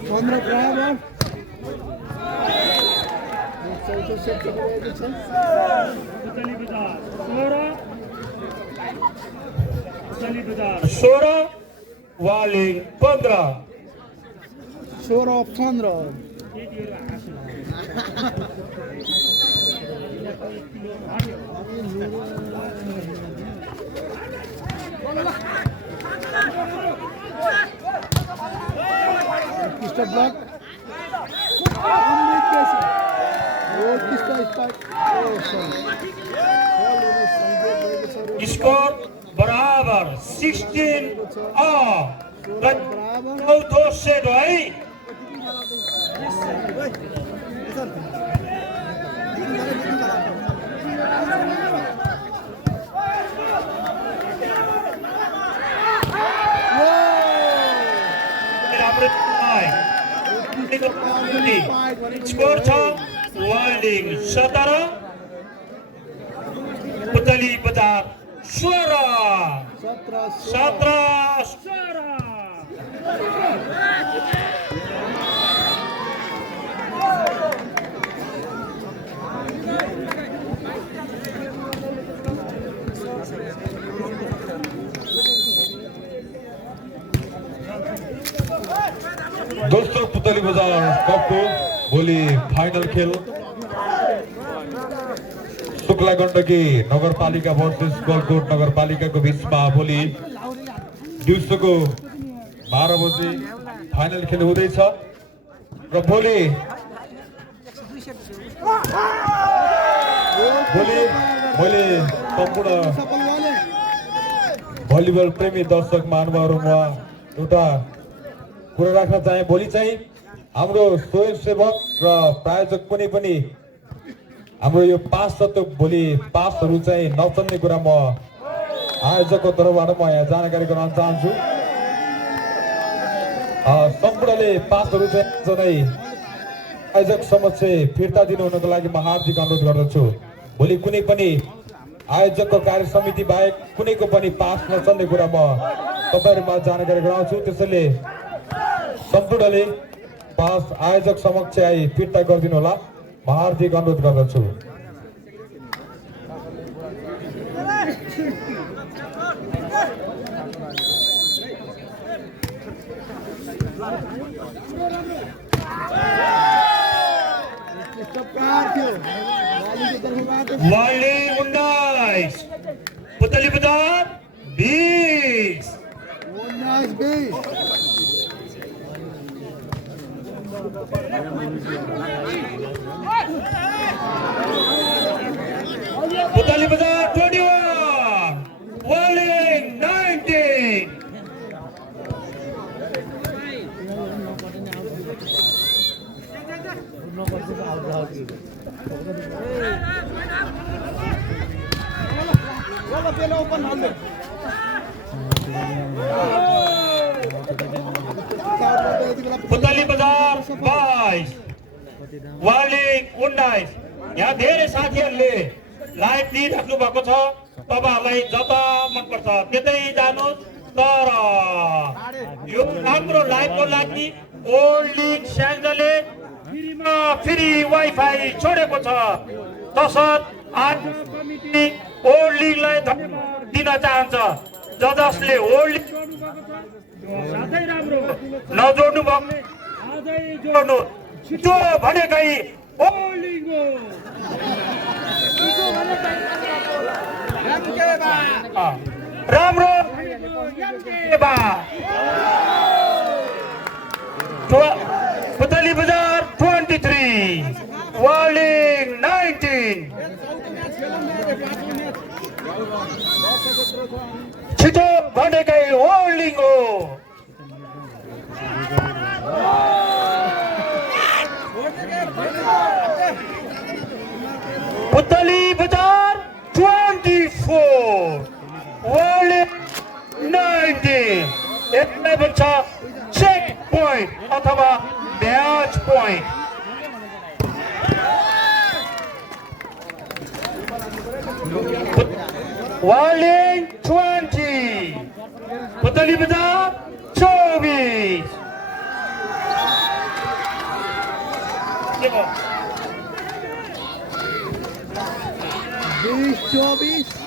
15 बराबर चौथो सेट गएको छ Putali Bazaar 16, Putali Bazaar 16, Walling 15. 16-15 block score बराबर 16 चौथो सेट है स्कोर छ वालिङ 17 पुतली बजार 17 दोस्रो पुतली बजार कपको भोलि फाइनल खेल शुक्ला गण्डकी नगरपालिका वर्सेस गलकोट नगरपालिकाको बीचमा भोलि दिउँसोको 12 बजे फाइनल खेल हुँदैछ र भोलि मैले सम्पूर्ण भलिबल प्रेमी दर्शक महानुभावहरुमा एउटा कुरा राख्न चाहे भोलि चाहिँ हाम्रो स्वयंसेवक र प्रायोजक पनि हाम्रो यो पास तत्व भोलि पासहरु चाहिँ नचल्ने कुरा म आयोजकको तर्फबाट म यहाँ जानकारी गराउन चाहन्छु सम्पूर्णले पासहरु चाहिँ जनै आयोजक समक्ष फिर्ता दिनुहुनको लागि म हार्दिक अनुरोध गर्दछु भोलि कुनै पनि आयोजकको कार्य समिति बाहेक कुनैको पनि पास नचल्ने कुरा म तपाईहरुमा जानकारी गराउँछु त्यसैले सम्पूर्णले पास आयोजक समक्ष आई फिर्ता गरिदिनु होला म हार्दिक अनुरोध गर्दछु वाली 19 पुतली बजार 20 पुतली बजार 21 वाली 19 पुतली बजार 22 वाली 19 यहाँ धेरै साथीहरूले लाइभ दिइराख्नु भएको छ तपाईहरुलाई जता मन पर्छ त्यतै जानुस् तर यो हाम्रो लाइभको लागि ओल्ड लिग स्याङ्जाले फ्रीमा फ्री वाइफाई छोडेको छ तसर्थ आज कमिटी ओल्ड लिगलाई धन्यवाद दिन चाहन्छ जसले ओल्ड लिग साथै राम्रो नजोड्नु भएको आजै जोड्नु जो भनेकै ओल्ड लिग हो राम्रो पुतली बजार 23 वालिङ 19 छिटो भनेकै ओल्ड लिग हो पुतली बजार 24 वालिङ 19 यसलाई भन्छ चेक पोइन्ट अथवा म्याच पोइन्ट वालिङ 20 पुतली बजार 24 24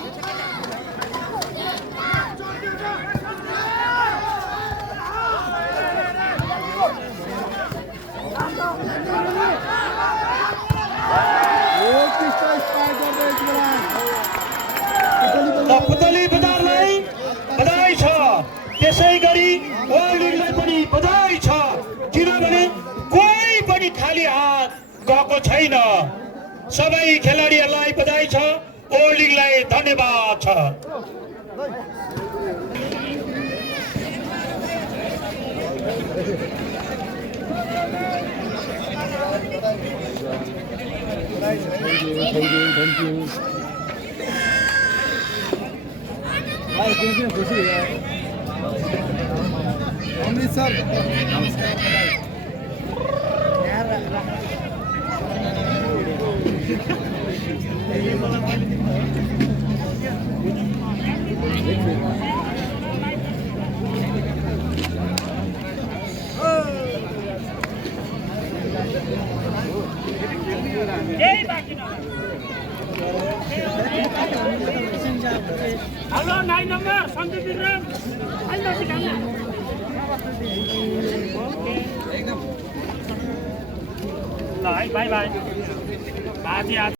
पुतली बजारलाई बधाई छ त्यसै गरी ओल्ड लिगलाई पनि बधाई छ किनभने कोही पनि खाली हात गएको छैन सबै खेलाडीहरूलाई बधाई छ ओल्ड लिगलाई धन्यवाद छ अमृतसर हेलो 9 नंबर सन्दीप विक्रम अहिले सिकाउनु ल है बाई बाई